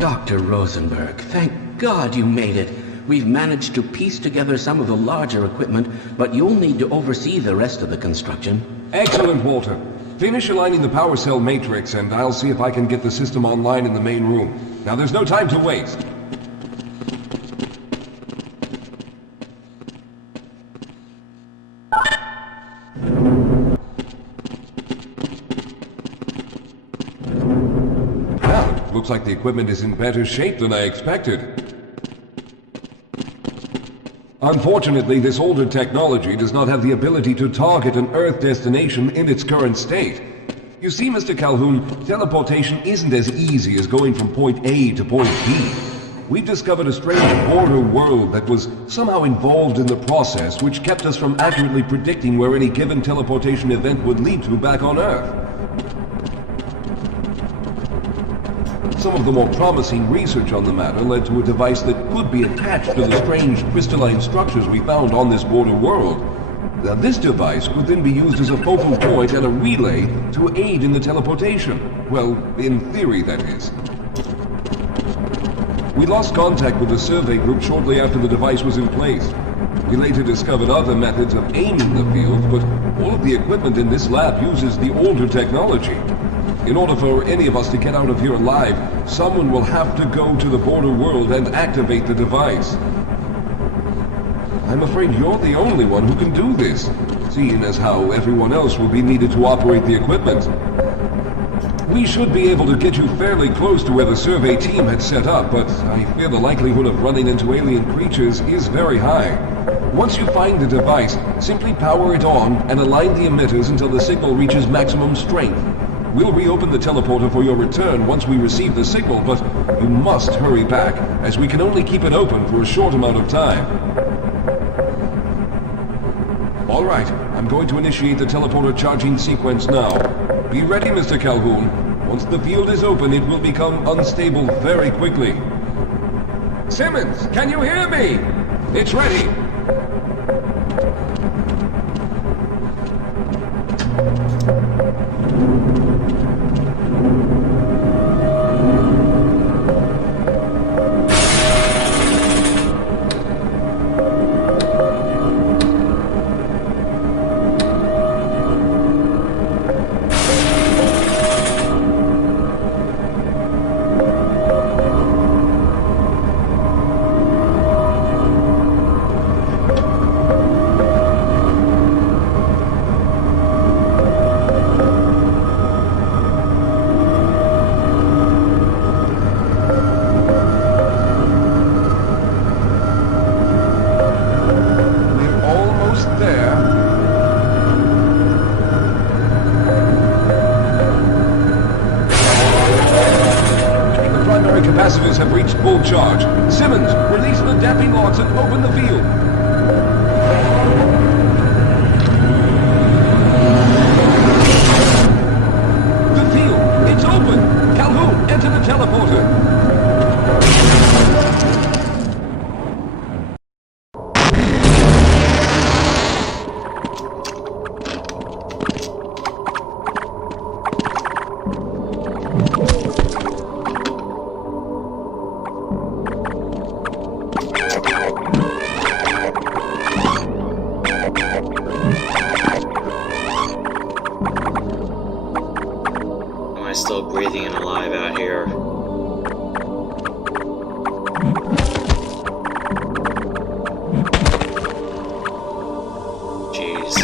Dr. Rosenberg, thank God you made it. We've managed to piece together some of the larger equipment, but you'll need to oversee the rest of the construction. Excellent, Walter. Finish aligning the power cell matrix, and I'll see if I can get the system online in the main room. Now, there's no time to waste. Well, it looks like the equipment is in better shape than I expected. Unfortunately, this older technology does not have the ability to target an Earth destination in its current state. You see, Mr. Calhoun, teleportation isn't as easy as going from point A to point B. We've discovered a strange border world that was somehow involved in the process, which kept us from accurately predicting where any given teleportation event would lead to back on Earth. Some of the more promising research on the matter led to a device that could be attached to the strange crystalline structures we found on this border world. Now, this device could then be used as a focal point and a relay to aid in the teleportation. Well, in theory, that is. We lost contact with the survey group shortly after the device was in place. We later discovered other methods of aiming the field, but all of the equipment in this lab uses the older technology. In order for any of us to get out of here alive, someone will have to go to the border world and activate the device. I'm afraid you're the only one who can do this, seeing as how everyone else will be needed to operate the equipment. We should be able to get you fairly close to where the survey team had set up, but I fear the likelihood of running into alien creatures is very high. Once you find the device, simply power it on and align the emitters until the signal reaches maximum strength. We'll reopen the teleporter for your return once we receive the signal, but you must hurry back, as we can only keep it open for a short amount of time. All right, I'm going to initiate the teleporter charging sequence now. Be ready, Mr. Calhoun. Once the field is open, it will become unstable very quickly. Simmons, can you hear me? It's ready. Capacitors have reached full charge. Simmons, release the damping locks and open the field. The field, it's open. Calhoun, enter the teleporter. Still breathing and alive out here. Jeez.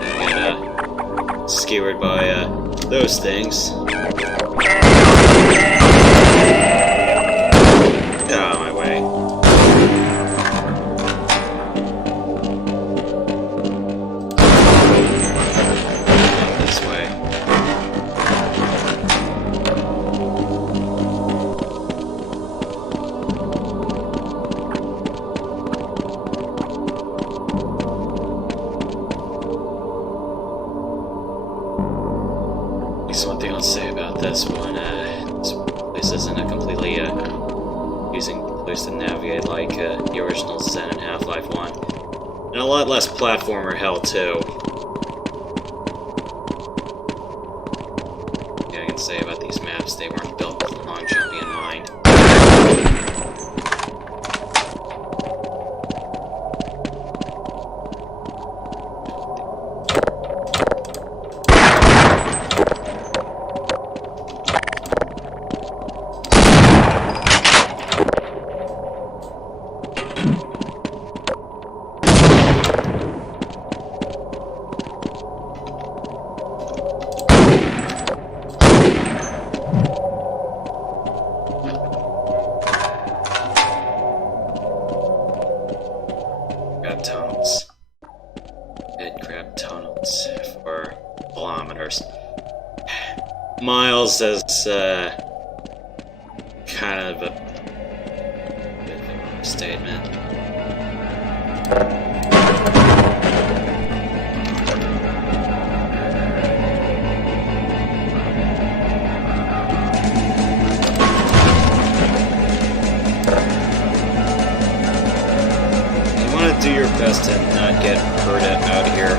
I'm kinda skewered by those things. Get out of my way. This way. One thing I'll say about this one, this place isn't a completely using place to navigate like the original Zen and Half-Life 1. And a lot less platformer hell too. Yeah, I can say about these maps, they weren't built with long jumping in mind. Tunnels. Head crab tunnels for kilometers. Miles is kind of a bit of a statement. Do your best to not get hurt out here.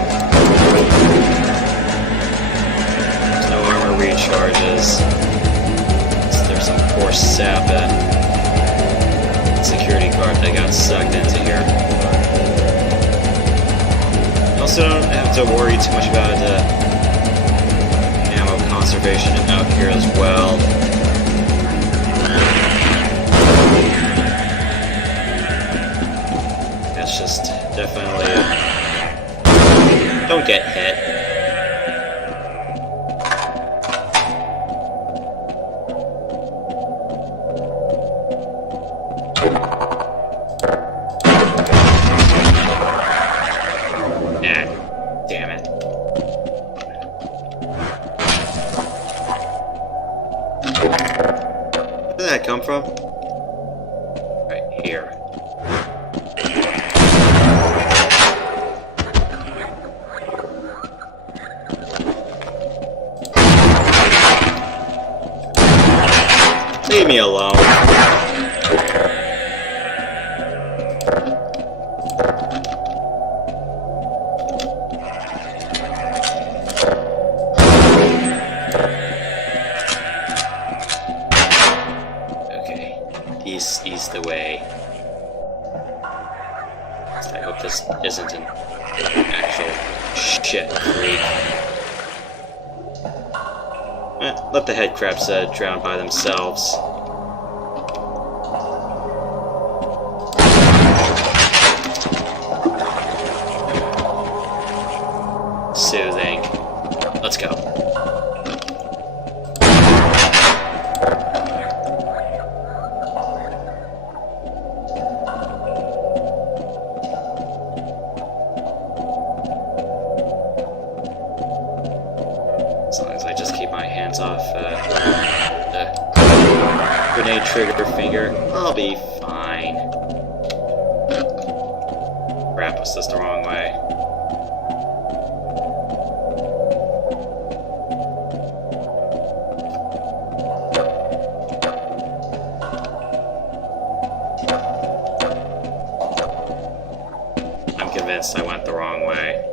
There's no armor recharges. There's some poor sap security guard that got sucked into here. You also don't have to worry too much about conservation out here as well. It's just definitely don't get hit. Damn it. Where did that come from? Right here. Leave me alone. Ease the way. I hope this isn't an actual shit freak. Let the head crabs drown by themselves. Soothing. Let's go. As long as I just keep my hands off the grenade trigger finger, I'll be fine. Crap, was this the wrong way? I'm convinced I went the wrong way.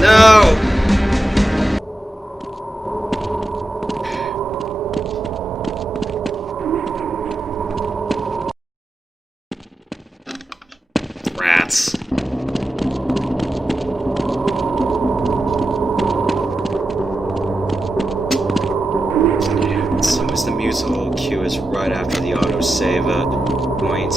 No! Rats. So as the musical cue is right after the autosave point.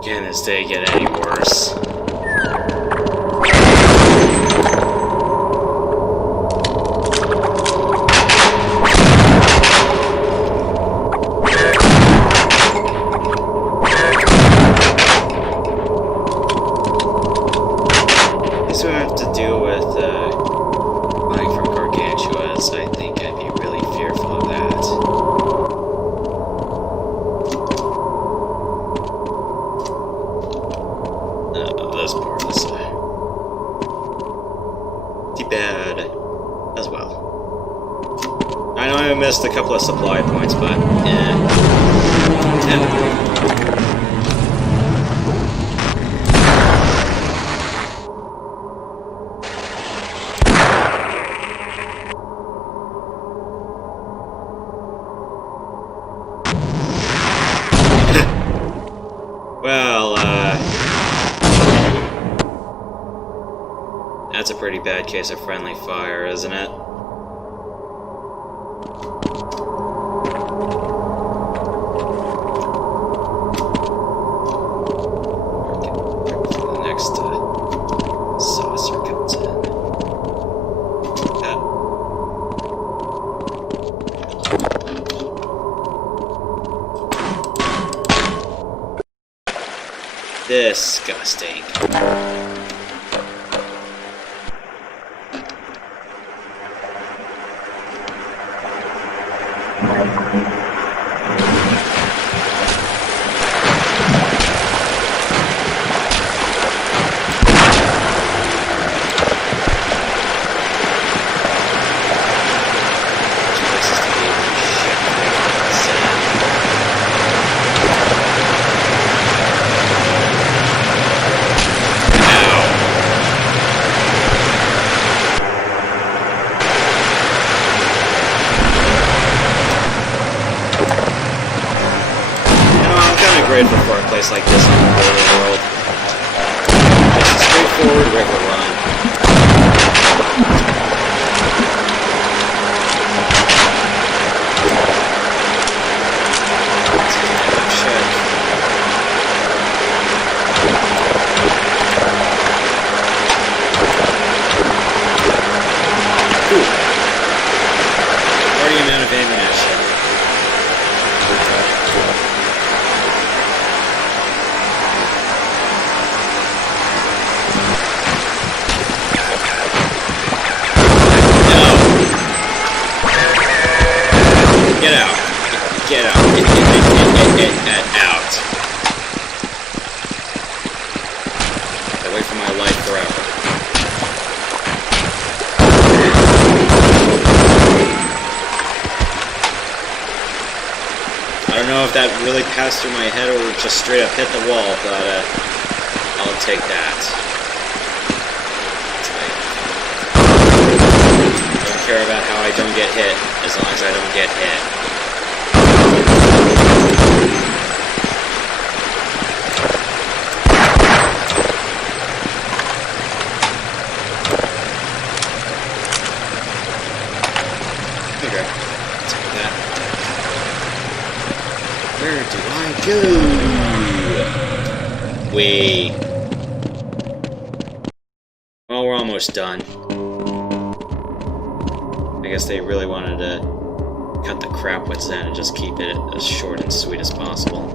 Can this day get any worse? This would have to deal with flying from gargantuas. I think I'd be really fearful of that. bad as well. I know I missed a couple of supply points, but well, that's a pretty bad case of friendly fire, isn't it? Saucer comes in. Disgusting. Grateful for a place like this in the world. It's a straightforward river run. Cool. 40 amount of ammunition. Get out. Get out. Get out. Away from my life forever. I don't know if that really passed through my head or just straight up hit the wall, but I'll take that. I don't care about how I don't get hit, as long as I don't get hit. Okay, take that. Where do I go? Wait. Well, we're almost done. I guess they really wanted to cut the crap with Zen and just keep it as short and sweet as possible.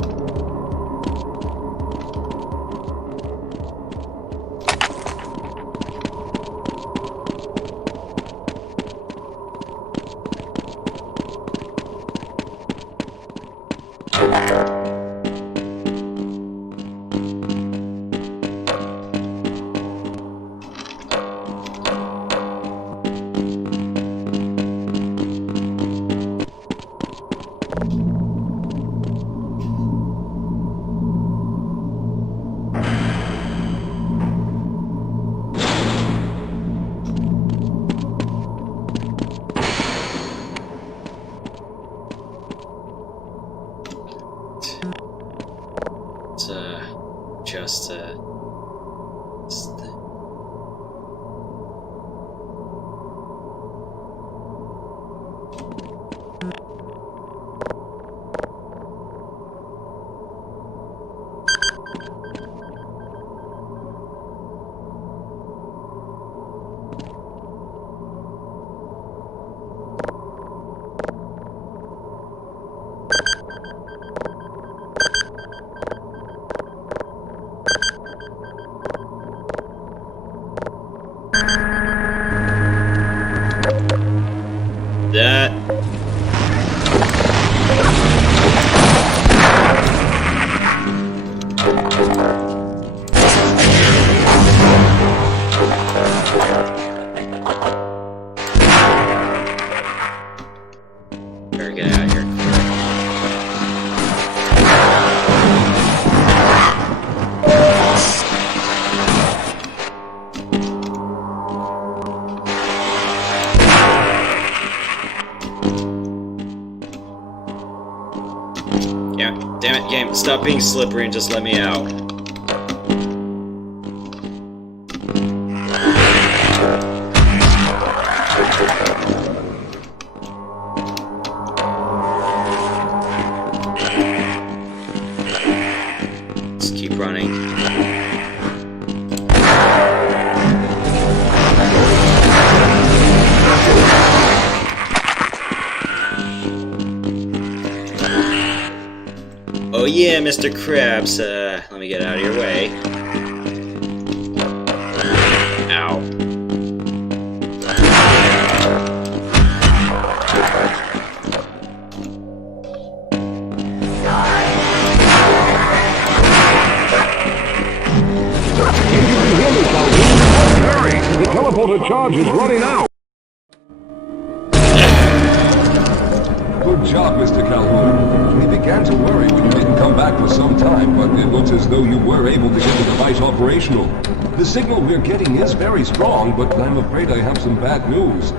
Damn it, game. Stop being slippery and just let me out. Let's keep running. Oh yeah, Mr. Krabs, let me get out of your way. Ow. Hurry! The teleporter charge is running out! Good job, Mr. Calhoun. We began to worry when you didn't come back for some time, but it looks as though you were able to get the device operational. The signal we're getting is very strong, but I'm afraid I have some bad news.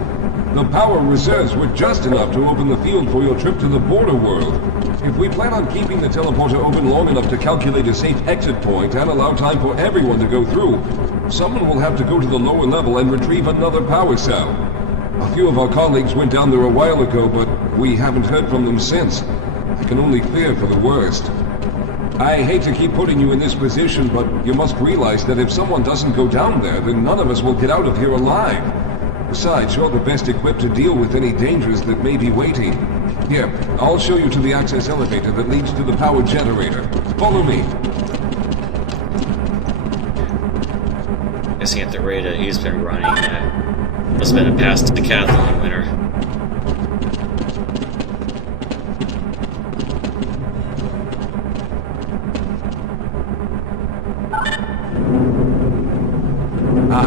The power reserves were just enough to open the field for your trip to the border world. If we plan on keeping the teleporter open long enough to calculate a safe exit point and allow time for everyone to go through, someone will have to go to the lower level and retrieve another power cell. A few of our colleagues went down there a while ago, but we haven't heard from them since. I can only fear for the worst. I hate to keep putting you in this position, but you must realize that if someone doesn't go down there, then none of us will get out of here alive. Besides, you're the best equipped to deal with any dangers that may be waiting. Here, I'll show you to the access elevator that leads to the power generator. Follow me. Guessing at the rate that he's been running, must have been a past decathlon winner.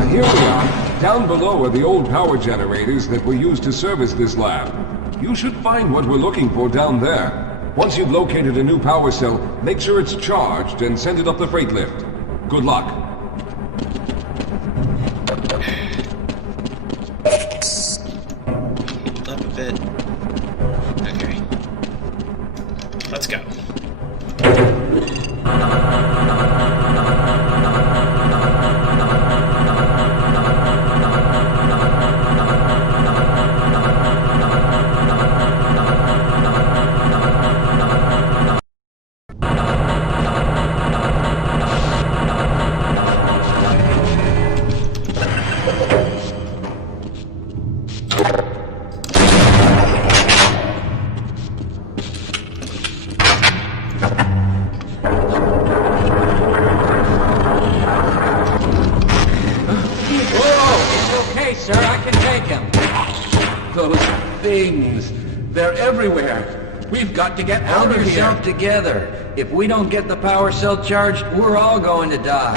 Here we are. Down below are the old power generators that were used to service this lab. You should find what we're looking for down there. Once you've located a new power cell, make sure it's charged and send it up the freight lift. Good luck. Up a bit. Okay. Let's go. They're everywhere. We've got to get out of here. Hold yourself together. If we don't get the power cell charged, we're all going to die.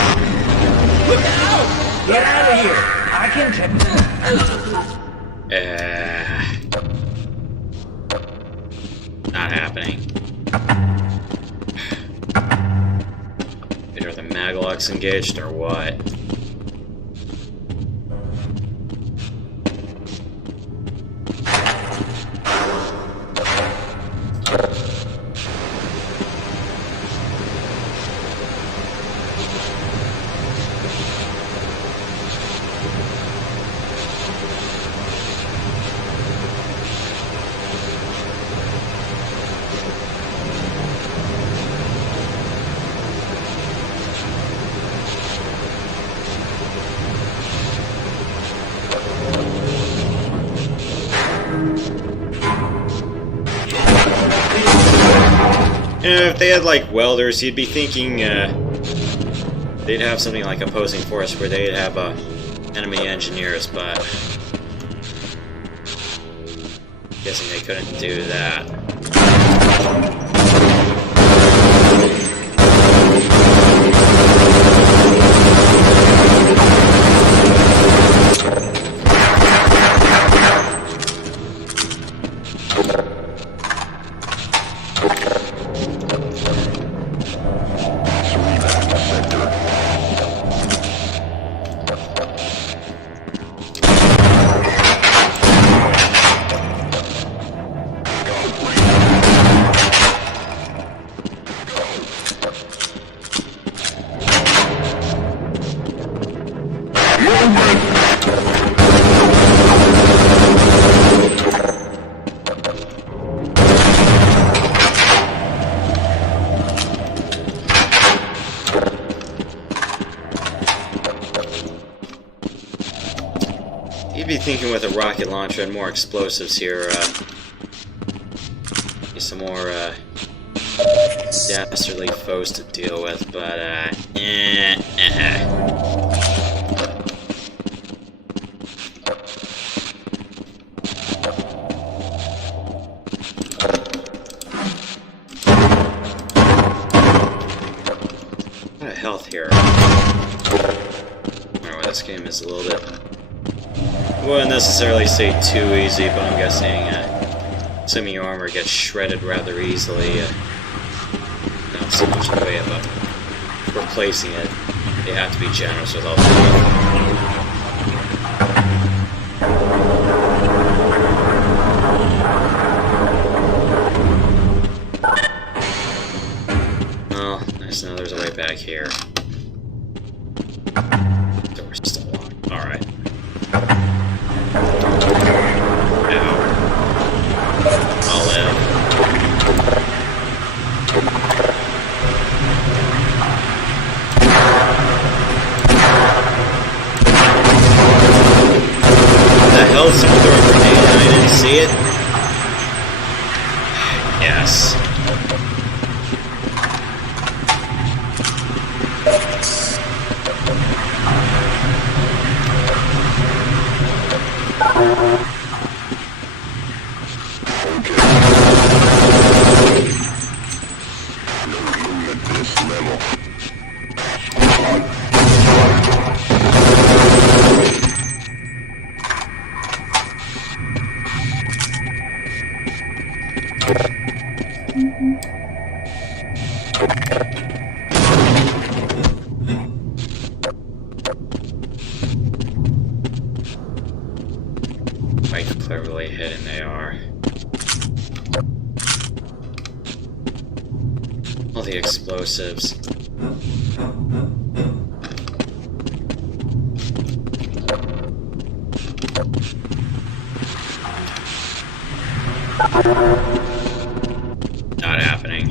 Look out! Get out of here! I can not happening. Either the maglocks engaged or what? If they had like welders, you'd be thinking they'd have something like opposing force where they'd have enemy engineers, but guessing they couldn't do that. be thinking with a rocket launcher and more explosives here, some more, dastardly foes to deal with, but, health here. Alright, this game is a little bit... I wouldn't necessarily say too easy, but I'm guessing some of your armor gets shredded rather easily. Not so much in the way of replacing it. You have to be generous with all the well, nice to know there's a way back here. Door's still locked. Alright. Ow. I'll live. What the hell? Someone threw a grenade and I didn't see it? Yes. Quite cleverly hidden they are. All the explosives. Not happening.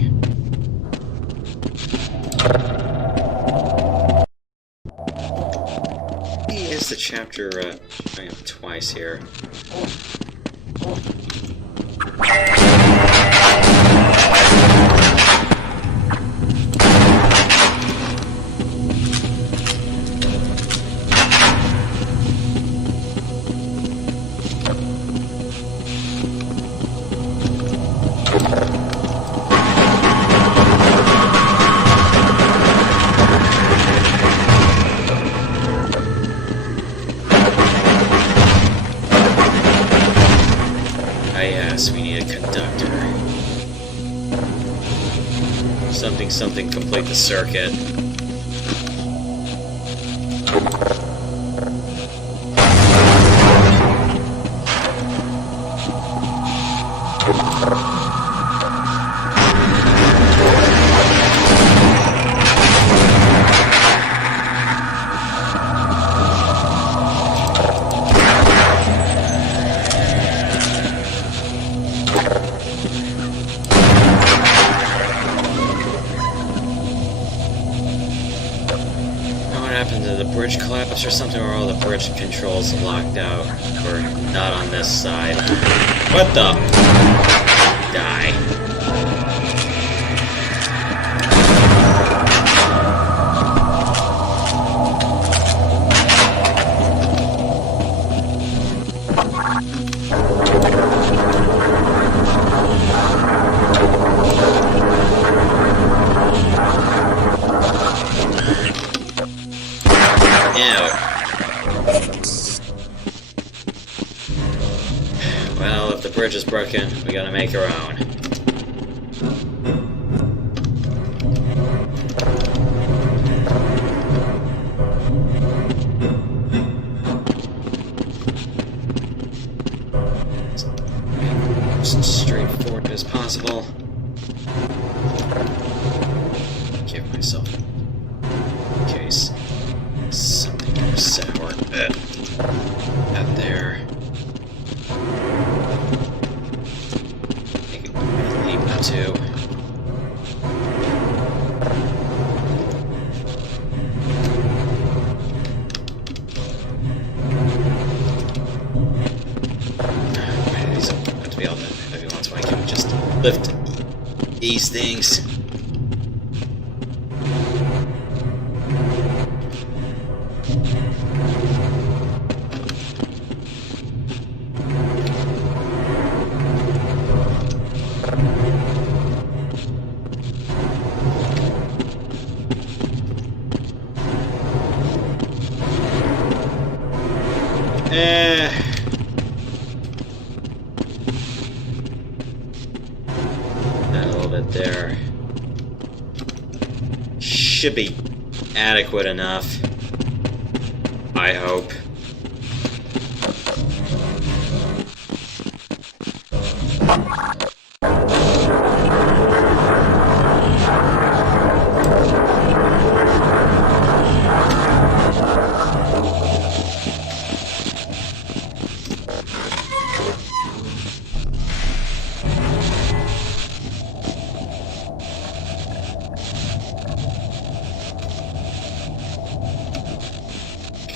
Here's the chapter showing up twice here. We need a conductor. Something complete the circuit. Bridge collapse or something, or all the bridge controls locked out, or not on this side. What the? Die. Well, if the bridge is broken, we gotta make our own. As straightforward as possible. Give myself in case something goes sour. Out there. Make a leap or two. these things. That a little bit there. Should be adequate enough. I hope.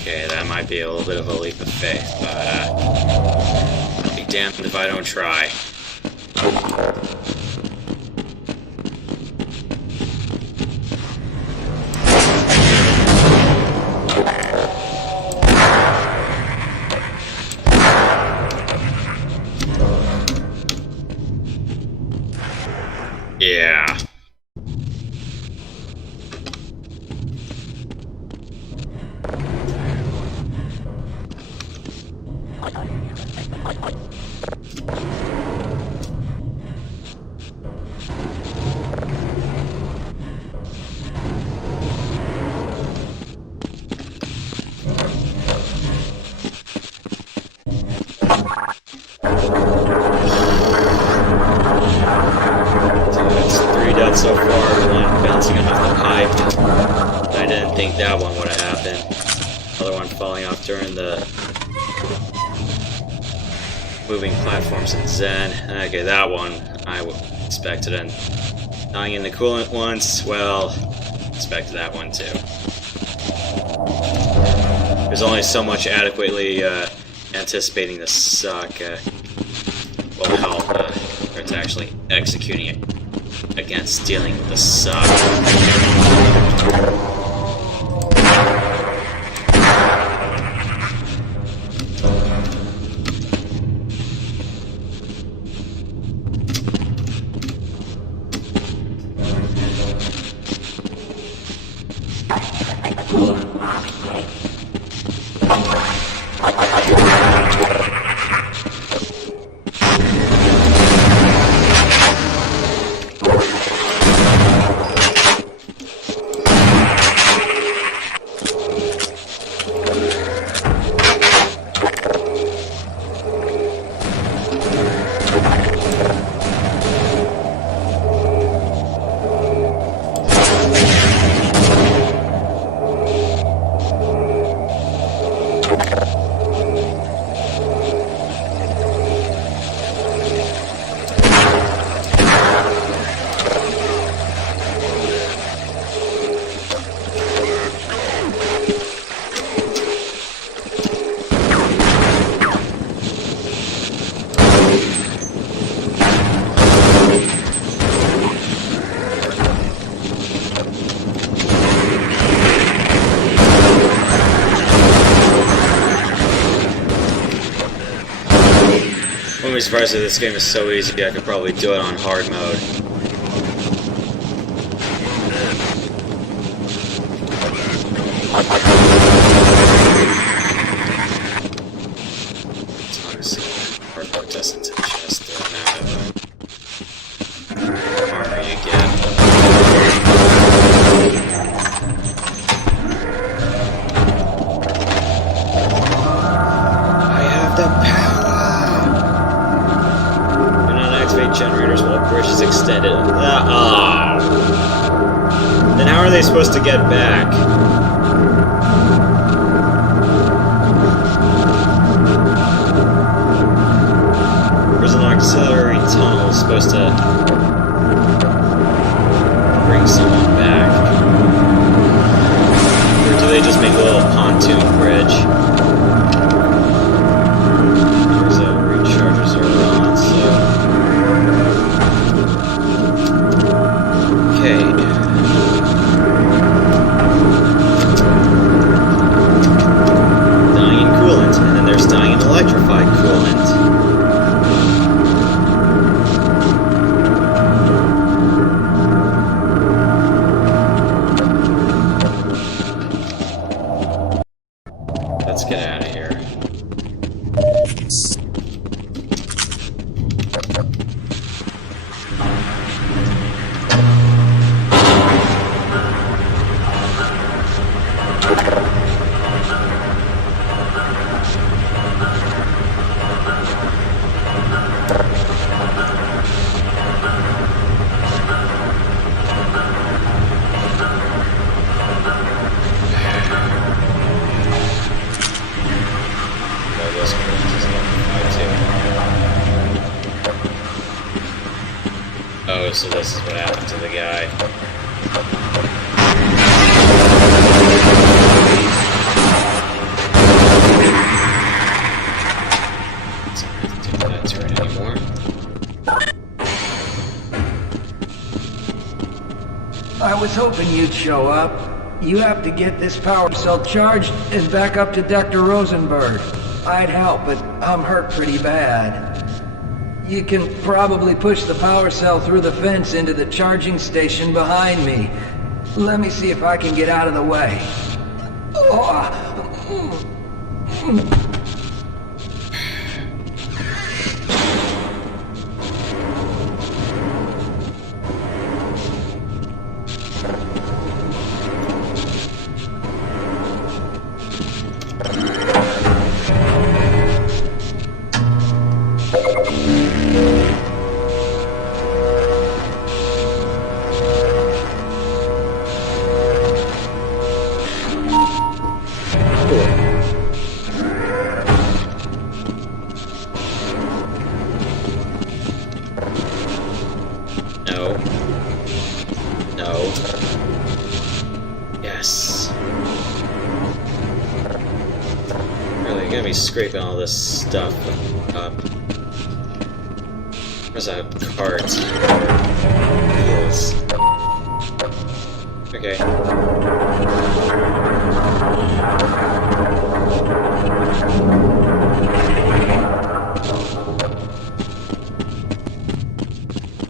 Okay, that might be a little bit of a leap of faith, but I'll be damned if I don't try. Yeah. So far, one bouncing off the pipe. I didn't think that one would have happened. Another one falling off during the moving platforms in Zen. Okay, that one I expected. And dying in the coolant once, well, expected that one too. There's only so much adequately anticipating the suck will help compared to actually executing it against dealing with the suck. I'm surprised that this game is so easy. I could probably do it on hard mode. As long as hard mode doesn't adjust the amount of armor you get. I have the power! Generators while bridge is extended. Oh. Then how are they supposed to get back? There's an auxiliary tunnel supposed to bring someone back. Or do they just make a little pontoon bridge? There's a recharges are on, so Let's get out of here. Oh, so this is what happened to the guy. So I don't think that's right anymore. I was hoping you'd show up. You have to get this power cell charged and back up to Dr. Rosenberg. I'd help, but I'm hurt pretty bad. You can probably push the power cell through the fence into the charging station behind me. Let me see if I can get out of the way. Scraping all this stuff up. There's a cart. Wheels. Okay.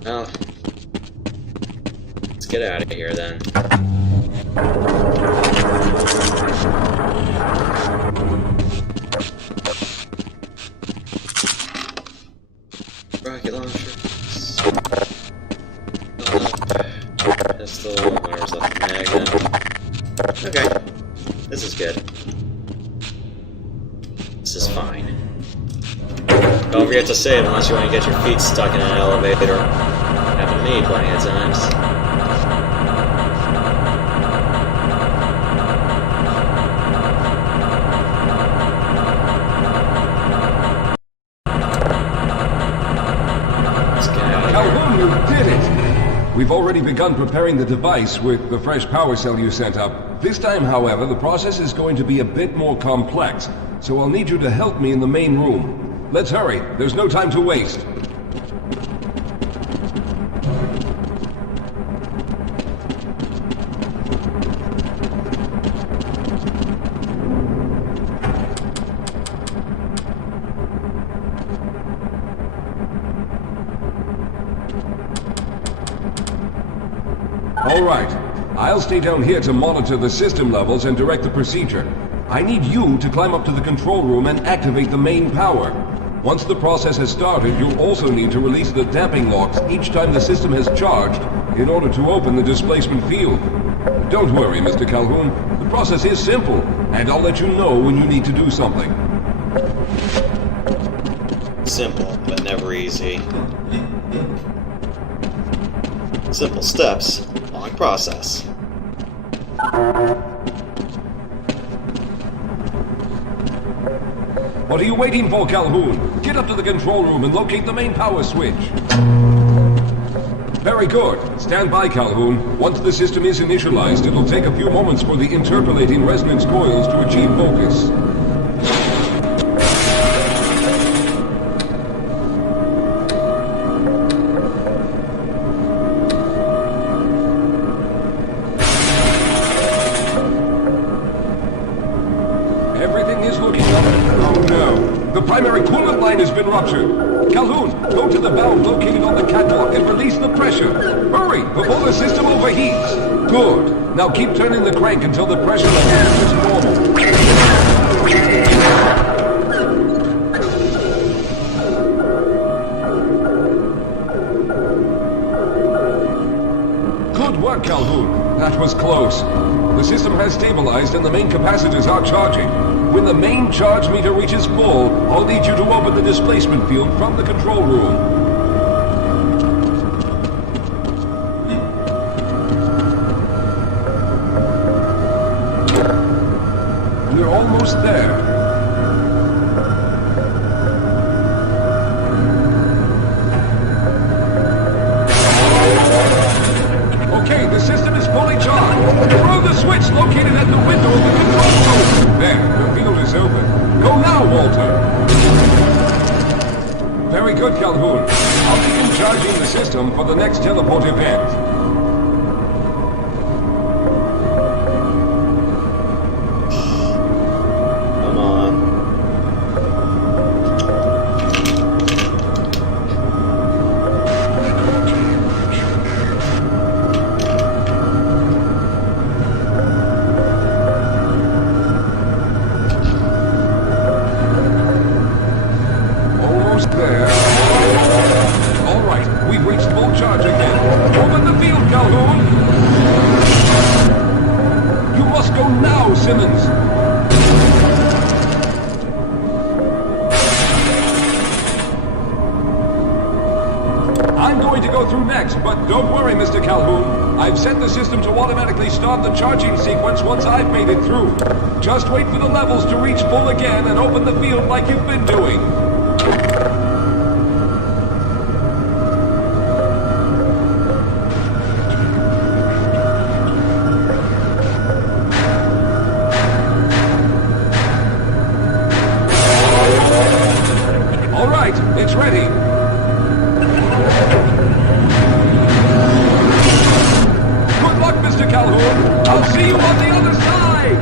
Well, let's get out of here then. Rocket launcher. Pistol. Where's the magnet? Okay. This is good. This is fine. Don't forget to save unless you want to get your feet stuck in an elevator. Happened to me plenty of times. We've already begun preparing the device with the fresh power cell you sent up. This time, however, the process is going to be a bit more complex, so I'll need you to help me in the main room. Let's hurry. There's no time to waste. All right. I'll stay down here to monitor the system levels and direct the procedure. I need you to climb up to the control room and activate the main power. Once the process has started, you'll also need to release the damping locks each time the system has charged in order to open the displacement field. Don't worry, Mr. Calhoun. The process is simple, and I'll let you know when you need to do something. Simple, but never easy. Simple steps, long process. What are you waiting for, Calhoun? Get up to the control room and locate the main power switch. Very good. Stand by, Calhoun. Once the system is initialized, it'll take a few moments for the interpolating resonance coils to achieve focus. Ruptured. Calhoun, go to the valve located on the catwalk and release the pressure. Hurry, before the system overheats. Good. Now keep turning the crank until the pressure level is normal. was close. The system has stabilized and the main capacitors are charging. When the main charge meter reaches full, I'll need you to open the displacement field from the control room. We're almost there. Okay, the system is fully charged. Throw the switch located at the window of the control room. There, the field is open. Go now, Walter. Very good, Calhoun. I'll begin charging the system for the next teleport event. Come on. Almost there. All right, we've reached full charge again. Open the field, Calhoun. You must go now, Simmons. I'm going to go through next, but don't worry, Mr. Calhoun. I've set the system to automatically start the charging sequence once I've made it through. Just wait for the levels to reach full again and open the field like you've been doing. All right, it's ready. Good luck, Mr. Calhoun. I'll see you on the other side.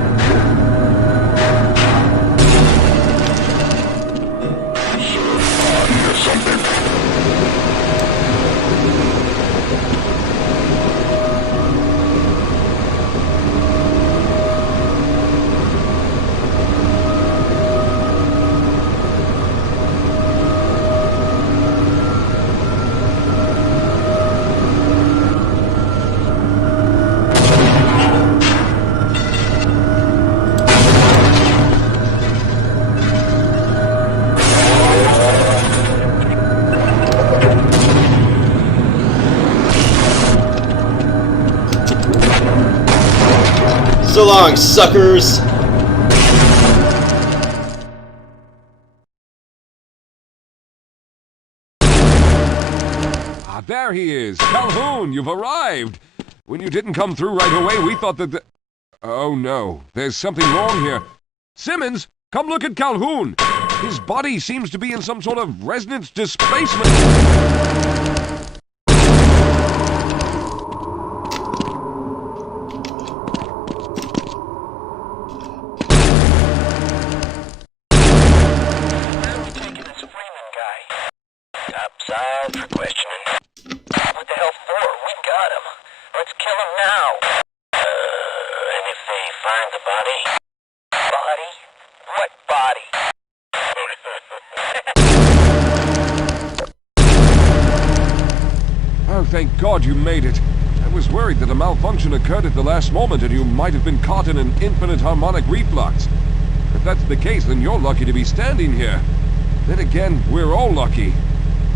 So long, suckers! Ah, there he is. Calhoun, you've arrived. When you didn't come through right away, we thought that Oh no, there's something wrong here. Simmons, come look at Calhoun. His body seems to be in some sort of resonance displacement. Topside for questioning. What the hell for? We got him. Let's kill him now. And if they find the body? Body? What body? Oh, thank God you made it. I was worried that a malfunction occurred at the last moment and you might have been caught in an infinite harmonic reflux. If that's the case, then you're lucky to be standing here. Then again, we're all lucky.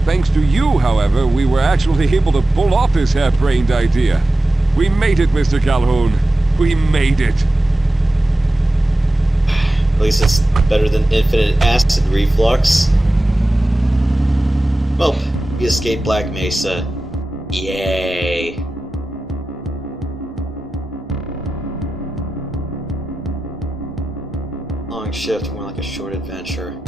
Thanks to you, however, we were actually able to pull off this harebrained idea. We made it, Mr. Calhoun. We made it. At least it's better than infinite acid reflux. Well, we escaped Black Mesa. Yay. Long shift, more like a short adventure.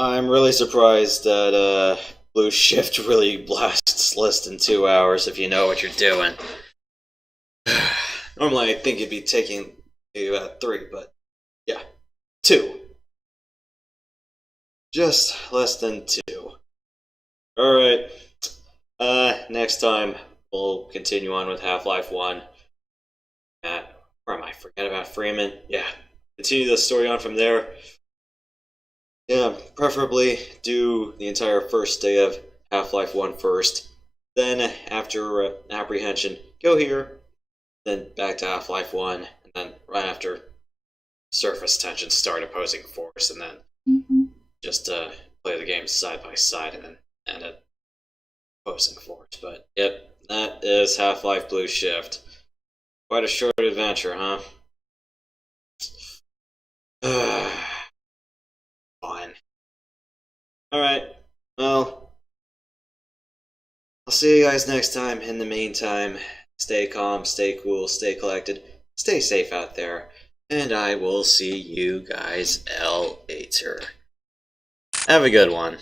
I'm really surprised that Blue Shift really lasts less than 2 hours if you know what you're doing. Normally I think it'd be taking you about 3, but yeah, 2. Just less than 2. Alright, next time we'll continue on with Half-Life 1. Where am I? Forget about Freeman? Yeah, continue the story on from there. Yeah, preferably do the entire first day of Half-Life 1 first. Then, after Apprehension, go here. Then back to Half-Life 1. And then right after Surface Tension, start Opposing Force. And then just play the games side by side and then end at Opposing Force. But yep, that is Half-Life Blue Shift. Quite a short adventure, huh? Fine. Alright, well, I'll see you guys next time. In the meantime, stay calm, stay cool, stay collected, stay safe out there, and I will see you guys later. Have a good one.